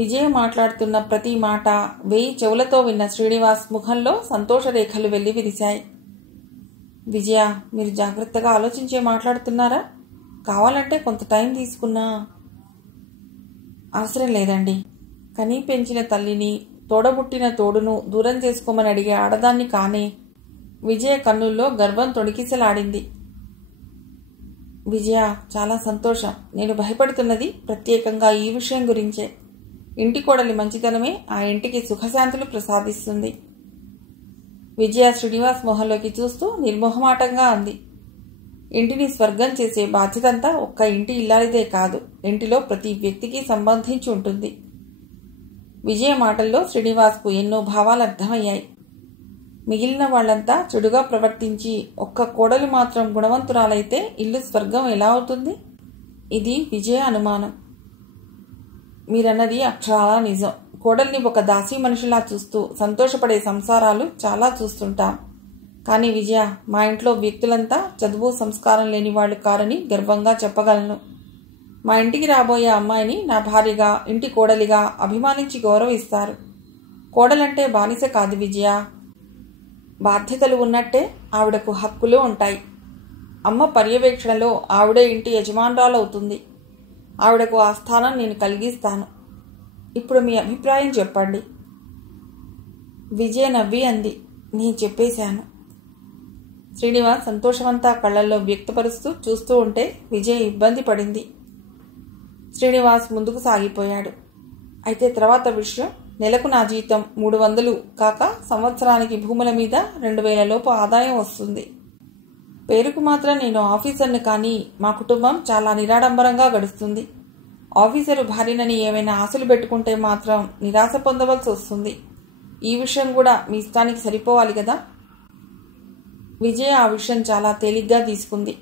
విజయ మాట్లాడుతున్న ప్రతి మాట 1000 చెవులతో విన్న శ్రీనివాస్ ముఖంలో సంతోషరేఖలు వెళ్లి విరిశాయి. విజయ, మీరు జాగ్రత్తగా ఆలోచించే మాట్లాడుతున్నారా? కావాలంటే కొంత టైం తీసుకున్నా. అవసరం లేదండి. కనీ పెంచిన తల్లిని, తోడబుట్టిన తోడును దూరం చేసుకోమని అడిగే ఆడదాన్ని కానే. విజయ కన్నుల్లో గర్వం తొణికిసలాడింది. విజయ, చాలా సంతోషం. నేను భయపడుతున్నది ప్రత్యేకంగా ఈ విషయం గురించే. ఇంటి కోడలి మంచితనమే ఆ ఇంటికి సుఖశాంతులు ప్రసాదిస్తుంది. విజయ శ్రీనివాస్ మొహంలోకి చూస్తూ నిర్మోహమాటంగా అంది. ఇంటిని స్వర్గం చేసే బాధ్యతంతా ఒక్క ఇంటి ఇల్లాలిదే కాదు, ఇంటిలో ప్రతి వ్యక్తికి సంబంధించి ఉంటుంది. విజయ మాటల్లో శ్రీనివాస్కు ఎన్నో భావాలు అర్థమయ్యాయి. మిగిలిన వాళ్లంతా చెడుగా ప్రవర్తించి ఒక్క కోడలు మాత్రం గుణవంతురాలైతే ఇల్లు స్వర్గం ఎలా అవుతుంది? ఇది విజయ అనుమానం. మీరన్నది అక్షరాలా నిజం. కోడల్ని ఒక దాసీ మనిషిలా చూస్తూ సంతోషపడే సంసారాలు చాలా చూస్తుంటాం. కానీ విజయ, మా ఇంట్లో వ్యక్తులంతా చదువు, సంస్కారం లేని వాళ్ళు కారని గర్వంగా చెప్పగలను. మా ఇంటికి రాబోయే అమ్మాయిని నా భార్యగా, ఇంటి కోడలిగా అభిమానించి గౌరవిస్తారు. కోడలంటే బానిస కాదు విజయ. బాధ్యతలు ఉన్నట్టే ఆవిడకు హక్కులు ఉంటాయి. అమ్మ పర్యవేక్షణలో ఆవిడే ఇంటి యజమానురాలవుతుంది. ఆవిడకు ఆ స్థానం నేను కలిగిస్తాను. ఇప్పుడు మీ అభిప్రాయం చెప్పండి. విజయ నవ్వి అంది, నేను చెప్పేశాను. శ్రీనివాస్ సంతోషమంతా కళ్లల్లో వ్యక్తపరుస్తూ చూస్తూ ఉంటే విజయ ఇబ్బంది పడింది. శ్రీనివాస్ ముందుకు సాగిపోయాడు. అయితే తర్వాత విషయం, నెలకు నా జీతం 300 కాక సంవత్సరానికి భూముల మీద 2000 లోపు ఆదాయం వస్తుంది. పేరుకు మాత్రం నేను ఆఫీసర్ని, కానీ మా కుటుంబం చాలా నిరాడంబరంగా గడుస్తుంది. ఆఫీసరు భార్యనని ఏమైనా ఆశలు పెట్టుకుంటే మాత్రం నిరాశ పొందవలసి వస్తుంది. ఈ విషయం కూడా మీ ఇష్టానికి సరిపోవాలి కదా? విజయ ఆ విషయం చాలా తేలిగ్గా తీసుకుంది.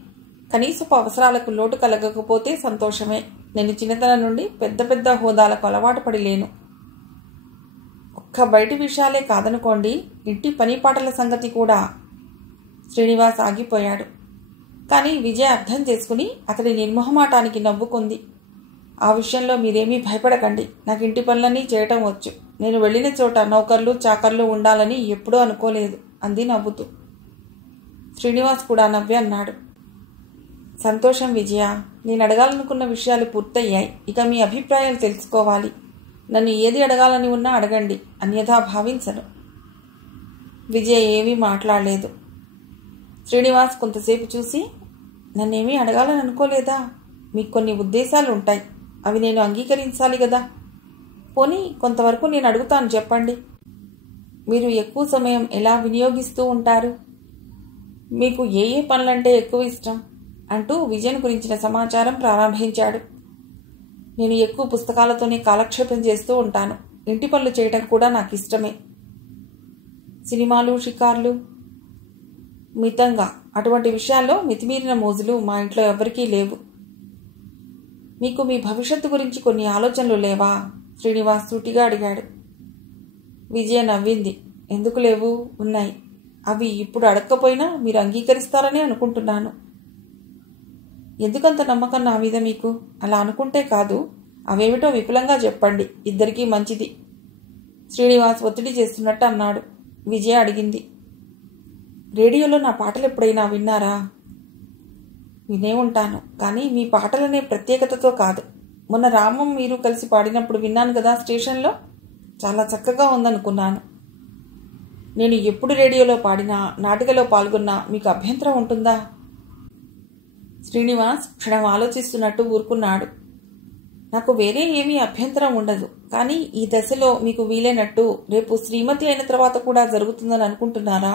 కనీసపు అవసరాలకు లోటు కలగకపోతే సంతోషమే. నేను చిన్నతనం నుండి పెద్ద పెద్ద హోదాలకు అలవాటు పడి లేను. ఒక్క బయటి విషయాలే కాదనుకోండి, ఇంటి పనిపాటల సంగతి కూడా. శ్రీనివాస్ ఆగిపోయాడు. కానీ విజయ అర్థం చేసుకుని అతడి నిర్మోహమాటానికి నవ్వుకుంది. ఆ విషయంలో మీరేమీ భయపడకండి. నాకు ఇంటి పనులన్నీ చేయటం వచ్చు. నేను వెళ్ళిన చోట నౌకర్లు, చాకర్లు ఉండాలని ఎప్పుడూ అనుకోలేదు అంది నవ్వుతూ. శ్రీనివాస్ కూడా నవ్వి అన్నాడు. సంతోషం విజయ, నేను అడగాలనుకున్న విషయాలు పూర్తయ్యాయి. ఇక మీ అభిప్రాయాలు తెలుసుకోవాలి. నన్ను ఏది అడగాలని ఉన్నా అడగండి, అన్యథా భావించను. విజయ ఏమీ మాట్లాడలేదు. శ్రీనివాస్ కొంతసేపు చూసి, నన్నేమీ అడగాలని అనుకోలేదా? మీకు కొన్ని ఉద్దేశాలు ఉంటాయి, అవి నేను అంగీకరించాలి కదా. పోనీ కొంతవరకు నేను అడుగుతాను, చెప్పండి. మీరు ఎక్కువ సమయం ఎలా వినియోగిస్తూ ఉంటారు? మీకు ఏ ఏ పనులంటే ఎక్కువ ఇష్టం అంటూ విజయన్ గురించిన సమాచారం ప్రారంభించాడు. నేను ఎక్కువ పుస్తకాలతోనే కాలక్షేపం చేస్తూ ఉంటాను. ఇంటి పనులు చేయటం కూడా నాకు ఇష్టమే. సినిమాలు, షికార్లు మితంగా. అటువంటి విషయాల్లో మితిమీరిన మోజులు మా ఇంట్లో ఎవరికీ లేవు. మీకు మీ భవిష్యత్తు గురించి కొన్ని ఆలోచనలు లేవా? శ్రీనివాస్ సూటిగా అడిగాడు. విజయ నవ్వింది. ఎందుకు లేవు? ఉన్నాయి. అవి ఇప్పుడు అడగకపోయినా మీరు అంగీకరిస్తారని అనుకుంటున్నాను. ఎందుకంత నమ్మకం నా మీద మీకు? అలా అనుకుంటే కాదు, అవేమిటో విపులంగా చెప్పండి, ఇద్దరికీ మంచిది. శ్రీనివాస్ ఒత్తిడి చేస్తున్నట్టు అన్నాడు. విజయ అడిగింది. రేడియోలో నా పాటలు ఎప్పుడైనా విన్నారా? వినే ఉంటాను, కానీ మీ పాటలనే ప్రత్యేకతతో కాదు. మొన్న రామం మీరు కలిసి పాడినప్పుడు విన్నాను కదా స్టేషన్లో. చాలా చక్కగా ఉందనుకున్నాను. నేను ఎప్పుడు రేడియోలో పాడినా, నాటికలో పాల్గొన్నా మీకు అభ్యంతరం ఉంటుందా? శ్రీనివాస్ క్షణం ఆలోచిస్తున్నట్టు ఊరుకున్నాడు. నాకు వేరే ఏమీ అభ్యంతరం ఉండదు, కానీ ఈ దశలో మీకు వీలైనట్టు రేపు శ్రీమతి అయిన తర్వాత కూడా జరుగుతుందని అనుకుంటున్నారా?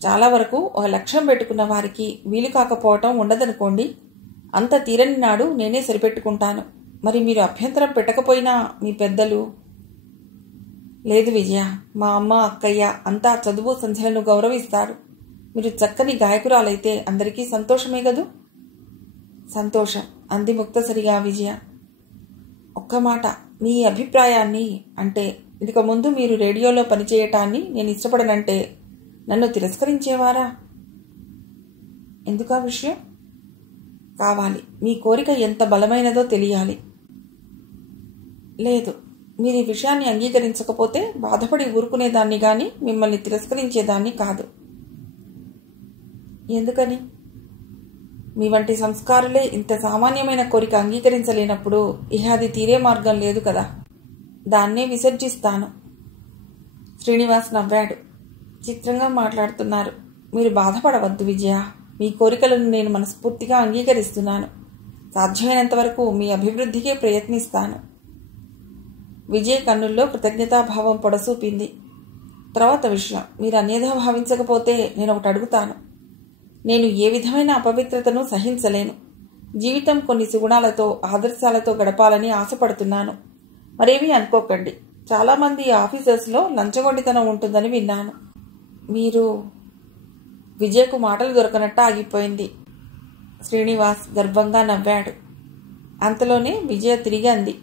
చాలా వరకు ఒక లక్ష్యం పెట్టుకున్న వారికి వీలు కాకపోవటం ఉండదనుకోండి. అంత తీరని నాడు నేనే సరిపెట్టుకుంటాను. మరి మీరు అభ్యంతరం పెట్టకపోయినా మీ పెద్దలు? లేదు విజయ, మా అమ్మ, అక్కయ్య అంతా చదువు సంధ్యలను గౌరవిస్తారు. మీరు చక్కని గాయకురాలైతే అందరికీ సంతోషమే కదూ? సంతోషం అంది ముక్తసరిగా విజయ. ఒక్క మాట, మీ అభిప్రాయాన్ని, అంటే ఇక ముందు మీరు రేడియోలో పనిచేయటాన్ని నేను ఇష్టపడనంటే నన్ను తిరస్కరించేవారా? ఎందుకా విషయం? కావాలి. మీ కోరిక ఎంత బలమైనదో తెలియాలి. లేదు, మీరు ఈ విషయాన్ని అంగీకరించకపోతే బాధపడి ఊరుకునేదాన్ని గాని మిమ్మల్ని తిరస్కరించేదాన్ని కాదు. ఎందుకని? మీ వంటి సంస్కారులే ఇంత సామాన్యమైన కోరిక అంగీకరించలేనప్పుడు ఇహ అది తీరే మార్గం లేదు కదా. దాన్నే విసర్జిస్తాను. శ్రీనివాస్ నవ్వాడు. చిత్రంగా మాట్లాడుతున్నారు. మీరు బాధపడవద్దు విజయ. మీ కోరికలను నేను మనస్ఫూర్తిగా అంగీకరిస్తున్నాను. సాధ్యమైనంత వరకు మీ అభివృద్ధికే ప్రయత్నిస్తాను. విజయ్ కన్నుల్లో కృతజ్ఞతాభావం పొడసూపింది. తర్వాత విషయం, మీరు అన్యథా భావించకపోతే నేను ఒకటి అడుగుతాను. నేను ఏ విధమైన అపవిత్రతను సహించలేను. జీవితం కొన్ని సుగుణాలతో, ఆదర్శాలతో గడపాలని ఆశపడుతున్నాను. మరేమీ అనుకోకండి. చాలామంది ఆఫీసర్స్లో లంచగొండితనం ఉంటుందని విన్నాను. మీరు? విజయకు మాటలు దొరకనట్టు ఆగిపోయింది. శ్రీనివాస్ గర్వంగా నవ్వాడు. అంతలోనే విజయ తిరిగి అంది.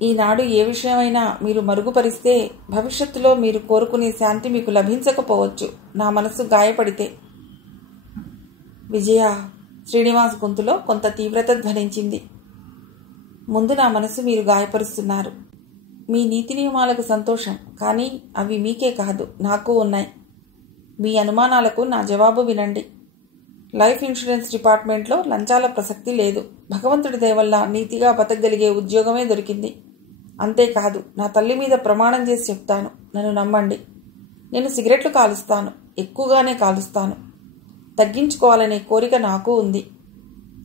ఈనాడు ఏ విషయమైనా మీరు మరుగుపరిస్తే భవిష్యత్తులో మీరు కోరుకునే శాంతి మీకు లభించకపోవచ్చు. నా మనసు గాయపడితే. విజయ, శ్రీనివాస్ గొంతులో కొంత తీవ్రత ధ్వనించింది. ముందు నా మనసు మీరు గాయపరుస్తున్నారు. మీ నీతి నియమాలకు సంతోషం, కానీ అవి మీకే కాదు, నాకు ఉన్నాయి. మీ అనుమానాలకు నా జవాబు వినండి. లైఫ్ ఇన్సూరెన్స్ డిపార్ట్మెంట్లో లంచాల ప్రసక్తి లేదు. భగవంతుడి దయ వల్ల నీతిగా బతకగలిగే ఉద్యోగమే దొరికింది. అంతేకాదు, నా తల్లి మీద ప్రమాణం చేసి చెప్తాను, నన్ను నమ్మండి. నేను సిగరెట్లు కాలుస్తాను, ఎక్కువగానే కాలుస్తాను. తగ్గించుకోవాలనే కోరిక నాకు ఉంది.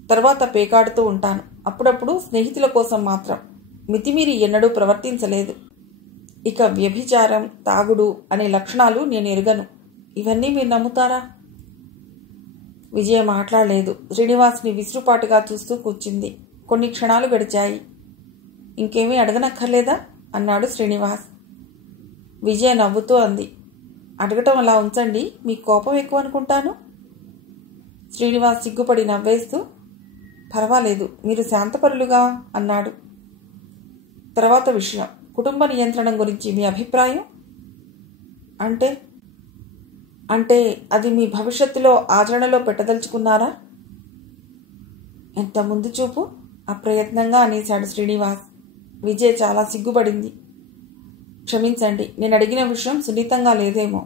తర్వాత పేకాడుతూ ఉంటాను, అప్పుడప్పుడు స్నేహితుల కోసం మాత్రం. మితిమీరి ఎన్నడూ ప్రవర్తించలేదు. ఇక వ్యభిచారం, తాగుడు అనే లక్షణాలు నేను ఎరుగను. ఇవన్నీ మీరు నమ్ముతారా? విజయ మాట్లాడలేదు. శ్రీనివాస్ని విసురుపాటుగా చూస్తూ కూర్చుంది. కొన్ని క్షణాలు గడిచాయి. ఇంకేమీ అడగనక్కర్లేదా అన్నాడు శ్రీనివాస్. విజయ నవ్వుతూ అంది. అడగటం అలా ఉంచండి, మీ కోపం ఎక్కువ అనుకుంటాను. శ్రీనివాస్ సిగ్గుపడి నవ్వేస్తూ, పర్వాలేదు, మీరు శాంతపరులుగా అన్నాడు. తర్వాత విషయం, కుటుంబ నియంత్రణ గురించి మీ అభిప్రాయం? అంటే అది మీ భవిష్యత్తులో ఆచరణలో పెట్టదలుచుకున్నారా? ఎంత ముందు చూపు, అప్రయత్నంగా అనేశాడు శ్రీనివాస్. విజయ్ చాలా సిగ్గుపడింది. క్షమించండి, నేను అడిగిన విషయం సున్నితంగా లేదేమో.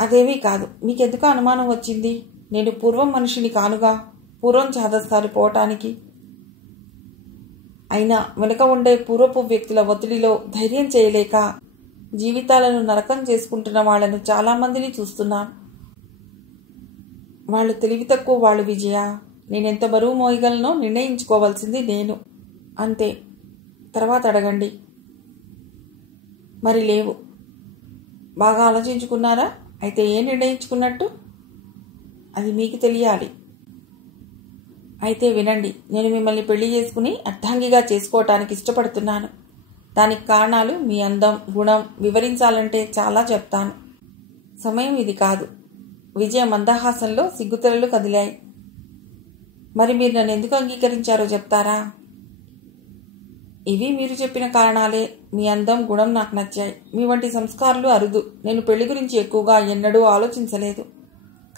అదేమీ కాదు. మీకెందుకు అనుమానం వచ్చింది? నేను పూర్వం మనిషిని కానుగా, పూర్వం చాదస్తాలు పోవటానికి. అయినా వెనుక ఉండే పూర్వపు వ్యక్తుల ఒత్తిడిలో ధైర్యం చేయలేక జీవితాలను నరకం చేసుకుంటున్న వాళ్లను చాలామందిని చూస్తున్నాం. వాళ్ళు తెలివి తక్కువ వాళ్ళు విజయ. నేనెంత బరువు మోయగలనో నిర్ణయించుకోవాల్సింది నేను. అంతే. తర్వాత అడగండి. మరి లేవు. బాగా ఆలోచించుకున్నారా? అయితే ఏం నిర్ణయించుకున్నట్టు? అది మీకు తెలియాలి. అయితే వినండి. నేను మిమ్మల్ని పెళ్లి చేసుకుని అర్ధాంగిగా చేసుకోవటానికి ఇష్టపడుతున్నాను. దానికి కారణాలు మీ అందం, గుణం వివరించాలంటే చాలా చెప్తాను. సమయం ఇది కాదు. విజయ మందహాసంలో సిగ్గుతెరలు కదిలాయి. మరి మీరు నన్ను ఎందుకు అంగీకరించారో చెప్తారా? ఇవి మీరు చెప్పిన కారణాలే. మీ అందం, గుణం నాకు నచ్చాయి. మీ వంటి సంస్కారాలు అరుదు. నేను పెళ్లి గురించి ఎక్కువగా ఎన్నడూ ఆలోచించలేదు.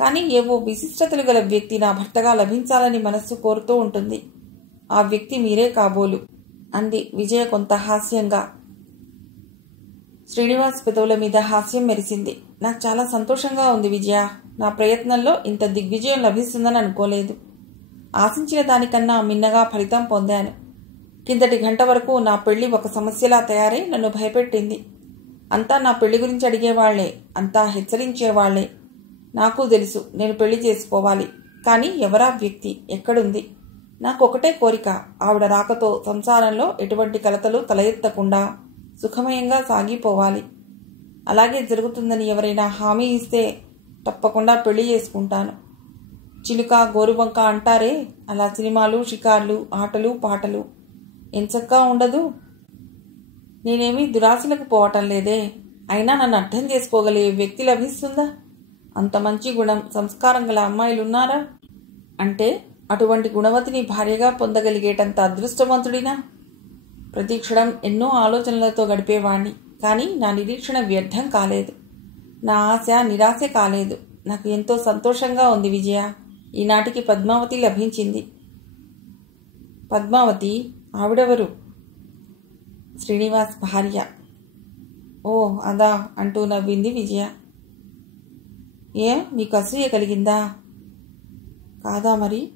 కానీ ఏవో విశిష్టతలు గల వ్యక్తి నా భర్తగా లభించాలని మనస్సు కోరుతూ ఉంటుంది. ఆ వ్యక్తి మీరే కాబోలు అంది విజయ కొంత హాస్యంగా. శ్రీనివాస్ పెదవుల మీద హాస్యం మెరిసింది. నాకు చాలా సంతోషంగా ఉంది విజయ. నా ప్రయత్నంలో ఇంత దిగ్విజయం లభిస్తుందని అనుకోలేదు. ఆశించిన దానికన్నా మిన్నగా ఫలితం పొందాను. కిందటి గంట వరకు నా పెళ్లి ఒక సమస్యలా తయారై నన్ను భయపెట్టింది. అంతా నా పెళ్లి గురించి అడిగేవాళ్లే, అంతా హెచ్చరించేవాళ్లే. నాకు తెలుసు నేను పెళ్లి చేసుకోవాలి. కానీ ఎవరా వ్యక్తి, ఎక్కడుంది? నాకు ఒకటే కోరిక, ఆవిడ రాకతో సంసారంలో ఎటువంటి కలతలు తల ఎత్తకుండా సుఖమయంగా సాగిపోవాలి. అలాగే జరుగుతుందని ఎవరైనా హామీ ఇస్తే తప్పకుండా పెళ్లి చేసుకుంటాను. చిలుక గోరువంక అంటారే, అలా సినిమాలు, షికార్లు, ఆటలు, పాటలు ఎంచక్కా ఉండదు. నేనేమీ దురాశలకు పోవటం లేదే. అయినా నన్ను అర్థం చేసుకోగలిగే వ్యక్తి లభిస్తుందా? అంత మంచి గుణం, సంస్కారం గల అమ్మాయిలున్నారా? అంటే అటువంటి గుణవతిని భార్యగా పొందగలిగేటంత అదృష్టవంతుడినా? ప్రతి క్షణం ఎన్నో ఆలోచనలతో గడిపేవాణ్ణి. కానీ నా నిరీక్షణ వ్యర్థం కాలేదు. నా ఆశ నిరాశ కాలేదు. నాకు ఎంతో సంతోషంగా ఉంది విజయ. ఈనాటికి పద్మావతి లభించింది. పద్మావతి? ఆవిడెవరు? శ్రీనివాస్ భార్య. ఓ అదా అంటూ నవ్వింది విజయ. మీకు అసూయ కలిగిందా? కాదా మరి?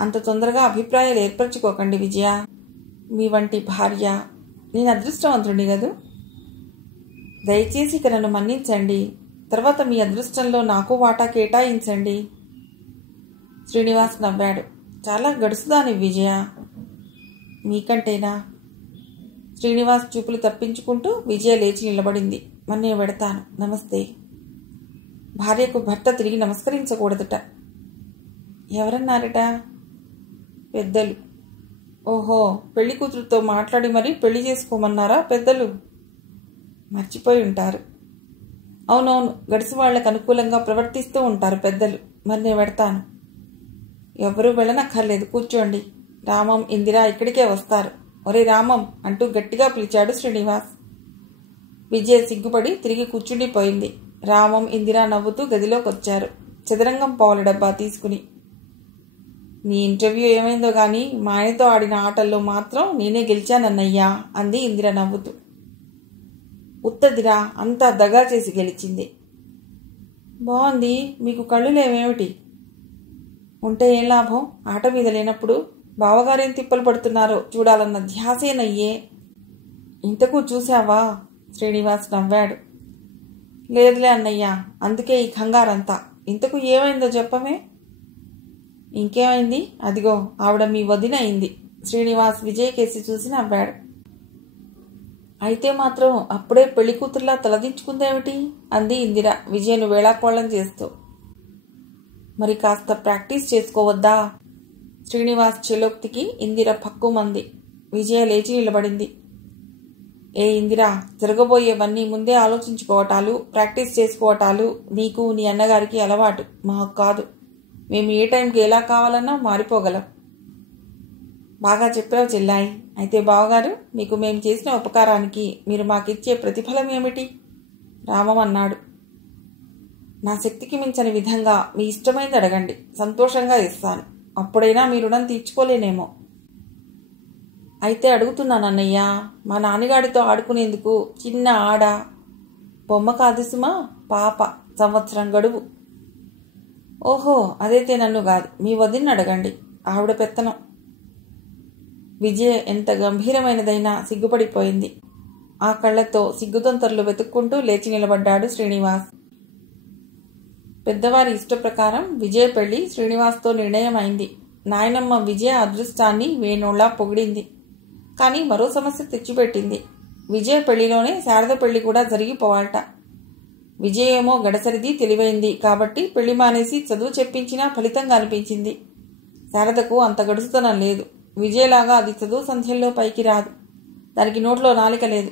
అంత తొందరగా అభిప్రాయాలు ఏర్పరచుకోకండి విజయ. మీ వంటి భార్య. నేను అదృష్టవంతుడిని కదూ. దయచేసి ఇక నన్ను మన్నించండి. తర్వాత మీ అదృష్టంలో నాకు వాటా కేటాయించండి. శ్రీనివాస్ నవ్వాడు. చాలా గడుసుదాని విజయ. మీకంటేనా? శ్రీనివాస్ చూపులు తప్పించుకుంటూ విజయ లేచి నిలబడింది. మరి నేను వెడతాను. నమస్తే. భార్యకు భర్త తిరిగి నమస్కరించకూడదుట. ఎవరన్నారట? పెద్దలు. ఓహో, పెళ్లి కూతురుతో మాట్లాడి మరీ పెళ్లి చేసుకోమన్నారా పెద్దలు? మర్చిపోయి ఉంటారు. అవునవును, గడిసి వాళ్లకు అనుకూలంగా ప్రవర్తిస్తూ ఉంటారు పెద్దలు. మరి నేను వెడతాను. ఎవరూ వెళ్ళనక్కర్లేదు, కూర్చోండి. రామం, ఇందిరా ఇక్కడికే వస్తారు. ఒరే రామం అంటూ గట్టిగా పిలిచాడు శ్రీనివాస్. విజయ సిగ్గుపడి తిరిగి కూర్చుండిపోయింది. రామం, ఇందిరా నవ్వుతూ గదిలోకి వచ్చారు, చదరంగం పావుల డబ్బా తీసుకుని. నీ ఇంటర్వ్యూ ఏమైందో గాని మా ఆయనతో ఆడిన ఆటల్లో మాత్రం నేనే గెలిచానన్నయ్యా అంది ఇందిర నవ్వుతూ. ఉత్తదిరా, అంతా దగా చేసి గెలిచింది. బాగుంది. మీకు కళ్ళు లేవేమిటి? ఉంటే ఏం లాభం? ఆట మీద లేనప్పుడు బావగారేం తిప్పలు పడుతున్నారో చూడాలన్న ధ్యాసేనయ్యే. ఇంతకు చూశావా? శ్రీనివాస్ నవ్వాడు. లేదులే అన్నయ్య, అందుకే ఈ కంగారంతా. ఇంతకు ఏమైందో చెప్పమే. ఇంకేమైంది? అదిగో ఆవిడ మీ వదిన అయింది. శ్రీనివాస్ విజయ్ కేసి చూసి నవ్వాడు. అయితే మాత్రం అప్పుడే పెళ్లి కూతుర్లా తలదించుకుందేమిటి అంది ఇందిర విజయను వేళాకోళం చేస్తూ. మరి కాస్త ప్రాక్టీస్ చేసుకోవద్దా? శ్రీనివాస్ చెలోక్తికి ఇందిర పక్కుమంది. విజయ లేచి నిలబడింది. ఏ ఇందిరా, జరగబోయేవన్నీ ముందే ఆలోచించుకోవటాలు, ప్రాక్టీస్ చేసుకోవటాలు నీకు నీ అన్నగారికి అలవాటు, మాకు కాదు. మేము ఏ టైంకి ఎలా కావాలన్నా మారిపోగలం. బాగా చెప్పావు చెల్లాయి. అయితే బావగారు, మీకు మేము చేసిన ఉపకారానికి మీరు మాకిచ్చే ప్రతిఫలం ఏమిటి? రామం అన్నాడు. నా శక్తికి మించని విధంగా మీ ఇష్టమైంది అడగండి, సంతోషంగా ఇస్తాను. అప్పుడైనా మీ రుణం తీర్చుకోలేనేమో. అయితే అడుగుతున్నాను అన్నయ్య, మా నాన్నగాడితో ఆడుకునేందుకు చిన్న ఆడ బొమ్మ కాదు సుమా, పాప, సంవత్సరం గడువు. ఓహో, అదైతే నన్ను కాదు, మీ వదిన్ని అడగండి, ఆవిడ పెత్తనం. విజయ ఎంత గంభీరమైనదైనా సిగ్గుపడిపోయింది. ఆ కళ్ళతో సిగ్గుతొంతరలు వెతుక్కుంటూ లేచి నిలబడ్డాడు శ్రీనివాస్. పెద్దవారి ఇష్టప్రకారం విజయ పెళ్లి శ్రీనివాస్తో నిర్ణయమైంది. నాయనమ్మ విజయ అదృష్టాన్ని వేణోళ్లా పొగిడింది. కానీ మరో సమస్య తెచ్చిపెట్టింది. విజయ పెళ్లిలోనే శారద పెళ్లి కూడా జరిగిపోవాలట. విజయ ఏమో గడసరిది, తెలివైంది కాబట్టి పెళ్లి మానేసి చదువు చెప్పించినా ఫలితంగా అనిపించింది. శారదకు అంత గడుసుతనం లేదు. విజయలాగా అది చదువు సంధ్యల్లో పైకి రాదు. దానికి నోట్లో నాలిక లేదు.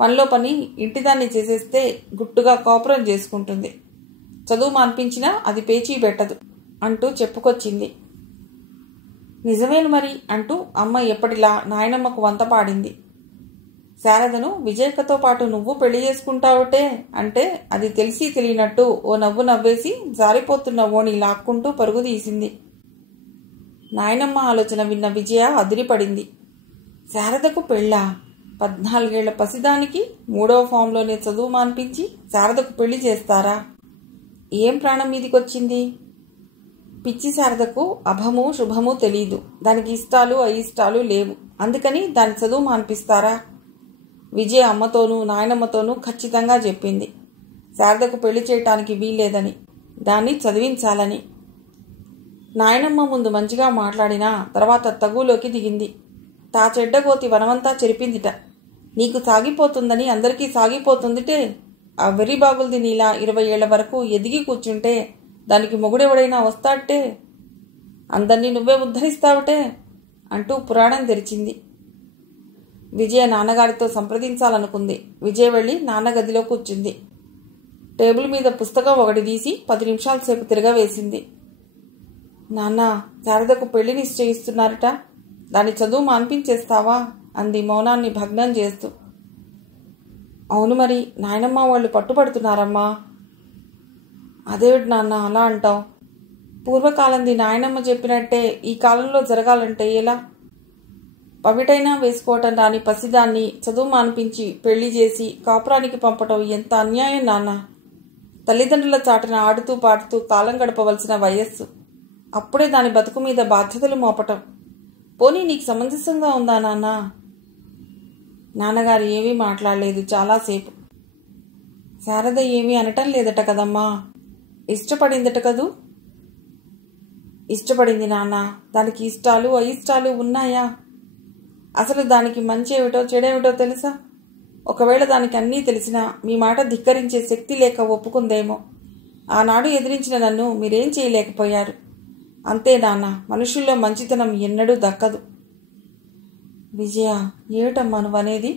పనిలో పని ఇంటిదాన్ని చేసేస్తే గుట్టుగా కాపురం చేసుకుంటుంది. చదువు మాన్పించినా అది పేచీ పెట్టదు అంటూ చెప్పుకొచ్చింది. నిజమేను మరి అంటూ అమ్మ ఎప్పటిలా నాయనమ్మకు వంత పాడింది. శారదను విజయక్కతో పాటు నువ్వు పెళ్లి చేసుకుంటావుటే అంటే అది తెలిసి తెలియనట్టు ఓ నవ్వు నవ్వేసి జారిపోతున్న ఓణి లాక్కుంటూ పరుగు తీసింది. నాయనమ్మ ఆలోచన విన్న విజయ అదిరిపడింది. శారదకు పెళ్ళా? 14 ఏళ్ల పసిదానికి 3వ ఫామ్లోనే చదువు మాన్పించి శారదకు పెళ్లి చేస్తారా? ఏం ప్రాణం మీదికొచ్చింది? పిచ్చి శారదకు అభము శుభము తెలీదు. దానికి ఇష్టాలు అయిష్టాలు లేవు. అందుకని దాని చదువు మాన్పిస్తారా? విజయ అమ్మతోనూ నాయనమ్మతోనూ ఖచ్చితంగా చెప్పింది. శారదకు పెళ్లి చేయటానికి వీల్లేదని, దాన్ని చదివించాలని. నాయనమ్మ ముందు మంచిగా మాట్లాడినా తర్వాత తగులోకి దిగింది. తా చెడ్డగోతి వనమంతా చెరిపిందిట. నీకు సాగిపోతుందని అందరికీ సాగిపోతుందిటే. ఆ వెర్రి బాగులది నీలా 20 ఏళ్ల వరకు ఎదిగి కూర్చుంటే దానికి మొగుడెవడైనా వస్తాటే. అందరినీ నువ్వే ఉద్ధరిస్తావుటే అంటూ పురాణం తెరిచింది. విజయ నాన్నగారితో సంప్రదించాలనుకుంది. విజయ వెళ్ళి నాన్న గదిలో కూర్చుంది. టేబుల్ మీద పుస్తకం ఒకటి తీసి 10 నిమిషాల సేపు తిరగవేసింది. నాన్న, శారదకు పెళ్లి నిశ్చయిస్తున్నారట. దాని చదువు మాన్పించేస్తావా అంది మౌనాన్ని భగ్నం చేస్తూ. అవును మరి, నాయనమ్మ వాళ్ళు పట్టుపడుతున్నారమ్మా. అదేవిటి నాన్న అలా అంటావు? పూర్వకాలంది నాయనమ్మ చెప్పినట్టే ఈ కాలంలో జరగాలంటే ఎలా? పవిటైనా వేసుకోవటం రాని పసిదాన్ని చదువు మాన్పించి పెళ్లి చేసి కాపురానికి పంపటం ఎంత అన్యాయం నాన్న. తల్లిదండ్రుల చాటున ఆడుతూ పాడుతూ కాలం గడపవలసిన వయస్సు. అప్పుడే దాని బతుకు మీద బాధ్యతలు మోపటం. పోనీ నీకు సమంజసంగా ఉందా నాన్న? నాన్నగారు ఏమీ మాట్లాడలేదు చాలాసేపు. శారద ఏమీ అనటం లేదట కదమ్మా. ఇష్టపడిందట కదూ? ఇష్టపడింది నాన్న. దానికి ఇష్టాలు అయిష్టాలు ఉన్నాయా? అసలు దానికి మంచి ఏమిటో చెడేమిటో తెలుసా? ఒకవేళ దానికి అన్నీ తెలిసినా మీ మాట ధిక్కరించే శక్తి లేక ఒప్పుకుందేమో. ఆనాడు ఎదిరించిన నన్ను మీరేం చేయలేకపోయారు. అంతే నాన్న, మనుషుల్లో మంచితనం ఎన్నడూ దక్కదు. విజయ, ఏమిటమ్మా నువ్వనేది?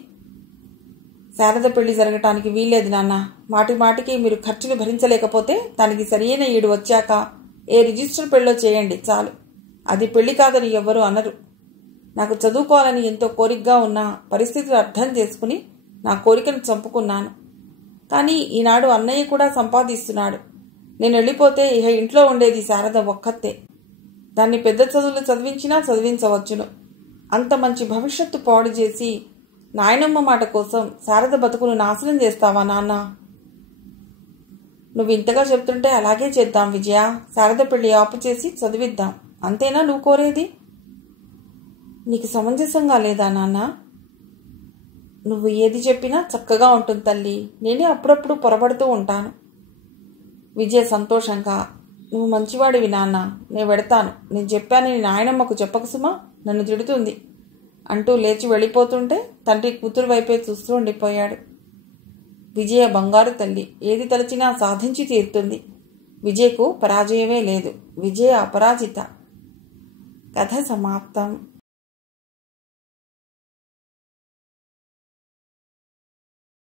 శారద పెళ్లి జరగటానికి వీల్లేదు నాన్న. మాటి మాటికి మీరు ఖర్చులు భరించలేకపోతే దానికి సరియైన ఈడు వచ్చాక ఏ రిజిస్టర్ పెళ్ళో చేయండి చాలు. అది పెళ్లి కాదని ఎవ్వరూ అనరు. నాకు చదువుకోవాలని ఎంతో కోరికగా ఉన్న పరిస్థితులు అర్థం చేసుకుని నా కోరికను చంపుకున్నాను. కానీ ఈనాడు అన్నయ్య కూడా సంపాదిస్తున్నాడు. నేను వెళ్ళిపోతే ఇహ ఇంట్లో ఉండేది శారద ఒక్కతే. దాన్ని పెద్ద చదువులు చదివించినా చదివించవచ్చును. అంత మంచి భవిష్యత్తు పాడు చేసి నాయనమ్మ మాట కోసం శారద బతుకును నాశనం చేస్తావా నాన్న? నువ్వు ఇంతగా చెప్తుంటే అలాగే చేద్దాం విజయ. శారద పెళ్లి ఆపు చేసి చదివిద్దాం. అంతేనా నువ్వు కోరేది? నీకు సమంజసంగా లేదా నాన్న? నువ్వు ఏది చెప్పినా చక్కగా ఉంటుంది తల్లి. నేనే అప్పుడప్పుడు పొరపడుతూ ఉంటాను. విజయ సంతోషంగా, నువ్వు మంచివాడివి నాన్న, నేను వెడతాను. నేను చెప్పానని నాయనమ్మకు చెప్పకు సుమా, నన్ను తిడుతుంది అంటూ లేచి వెళ్ళిపోతుంటే తండ్రి కూతురు వైపే చూస్తూ ఉండిపోయాడు. విజయ బంగారు తల్లి, ఏది తలచినా సాధించి తీరుతుంది. విజయకు పరాజయమే లేదు. విజయ అపరాజిత. కథ సమాప్తం.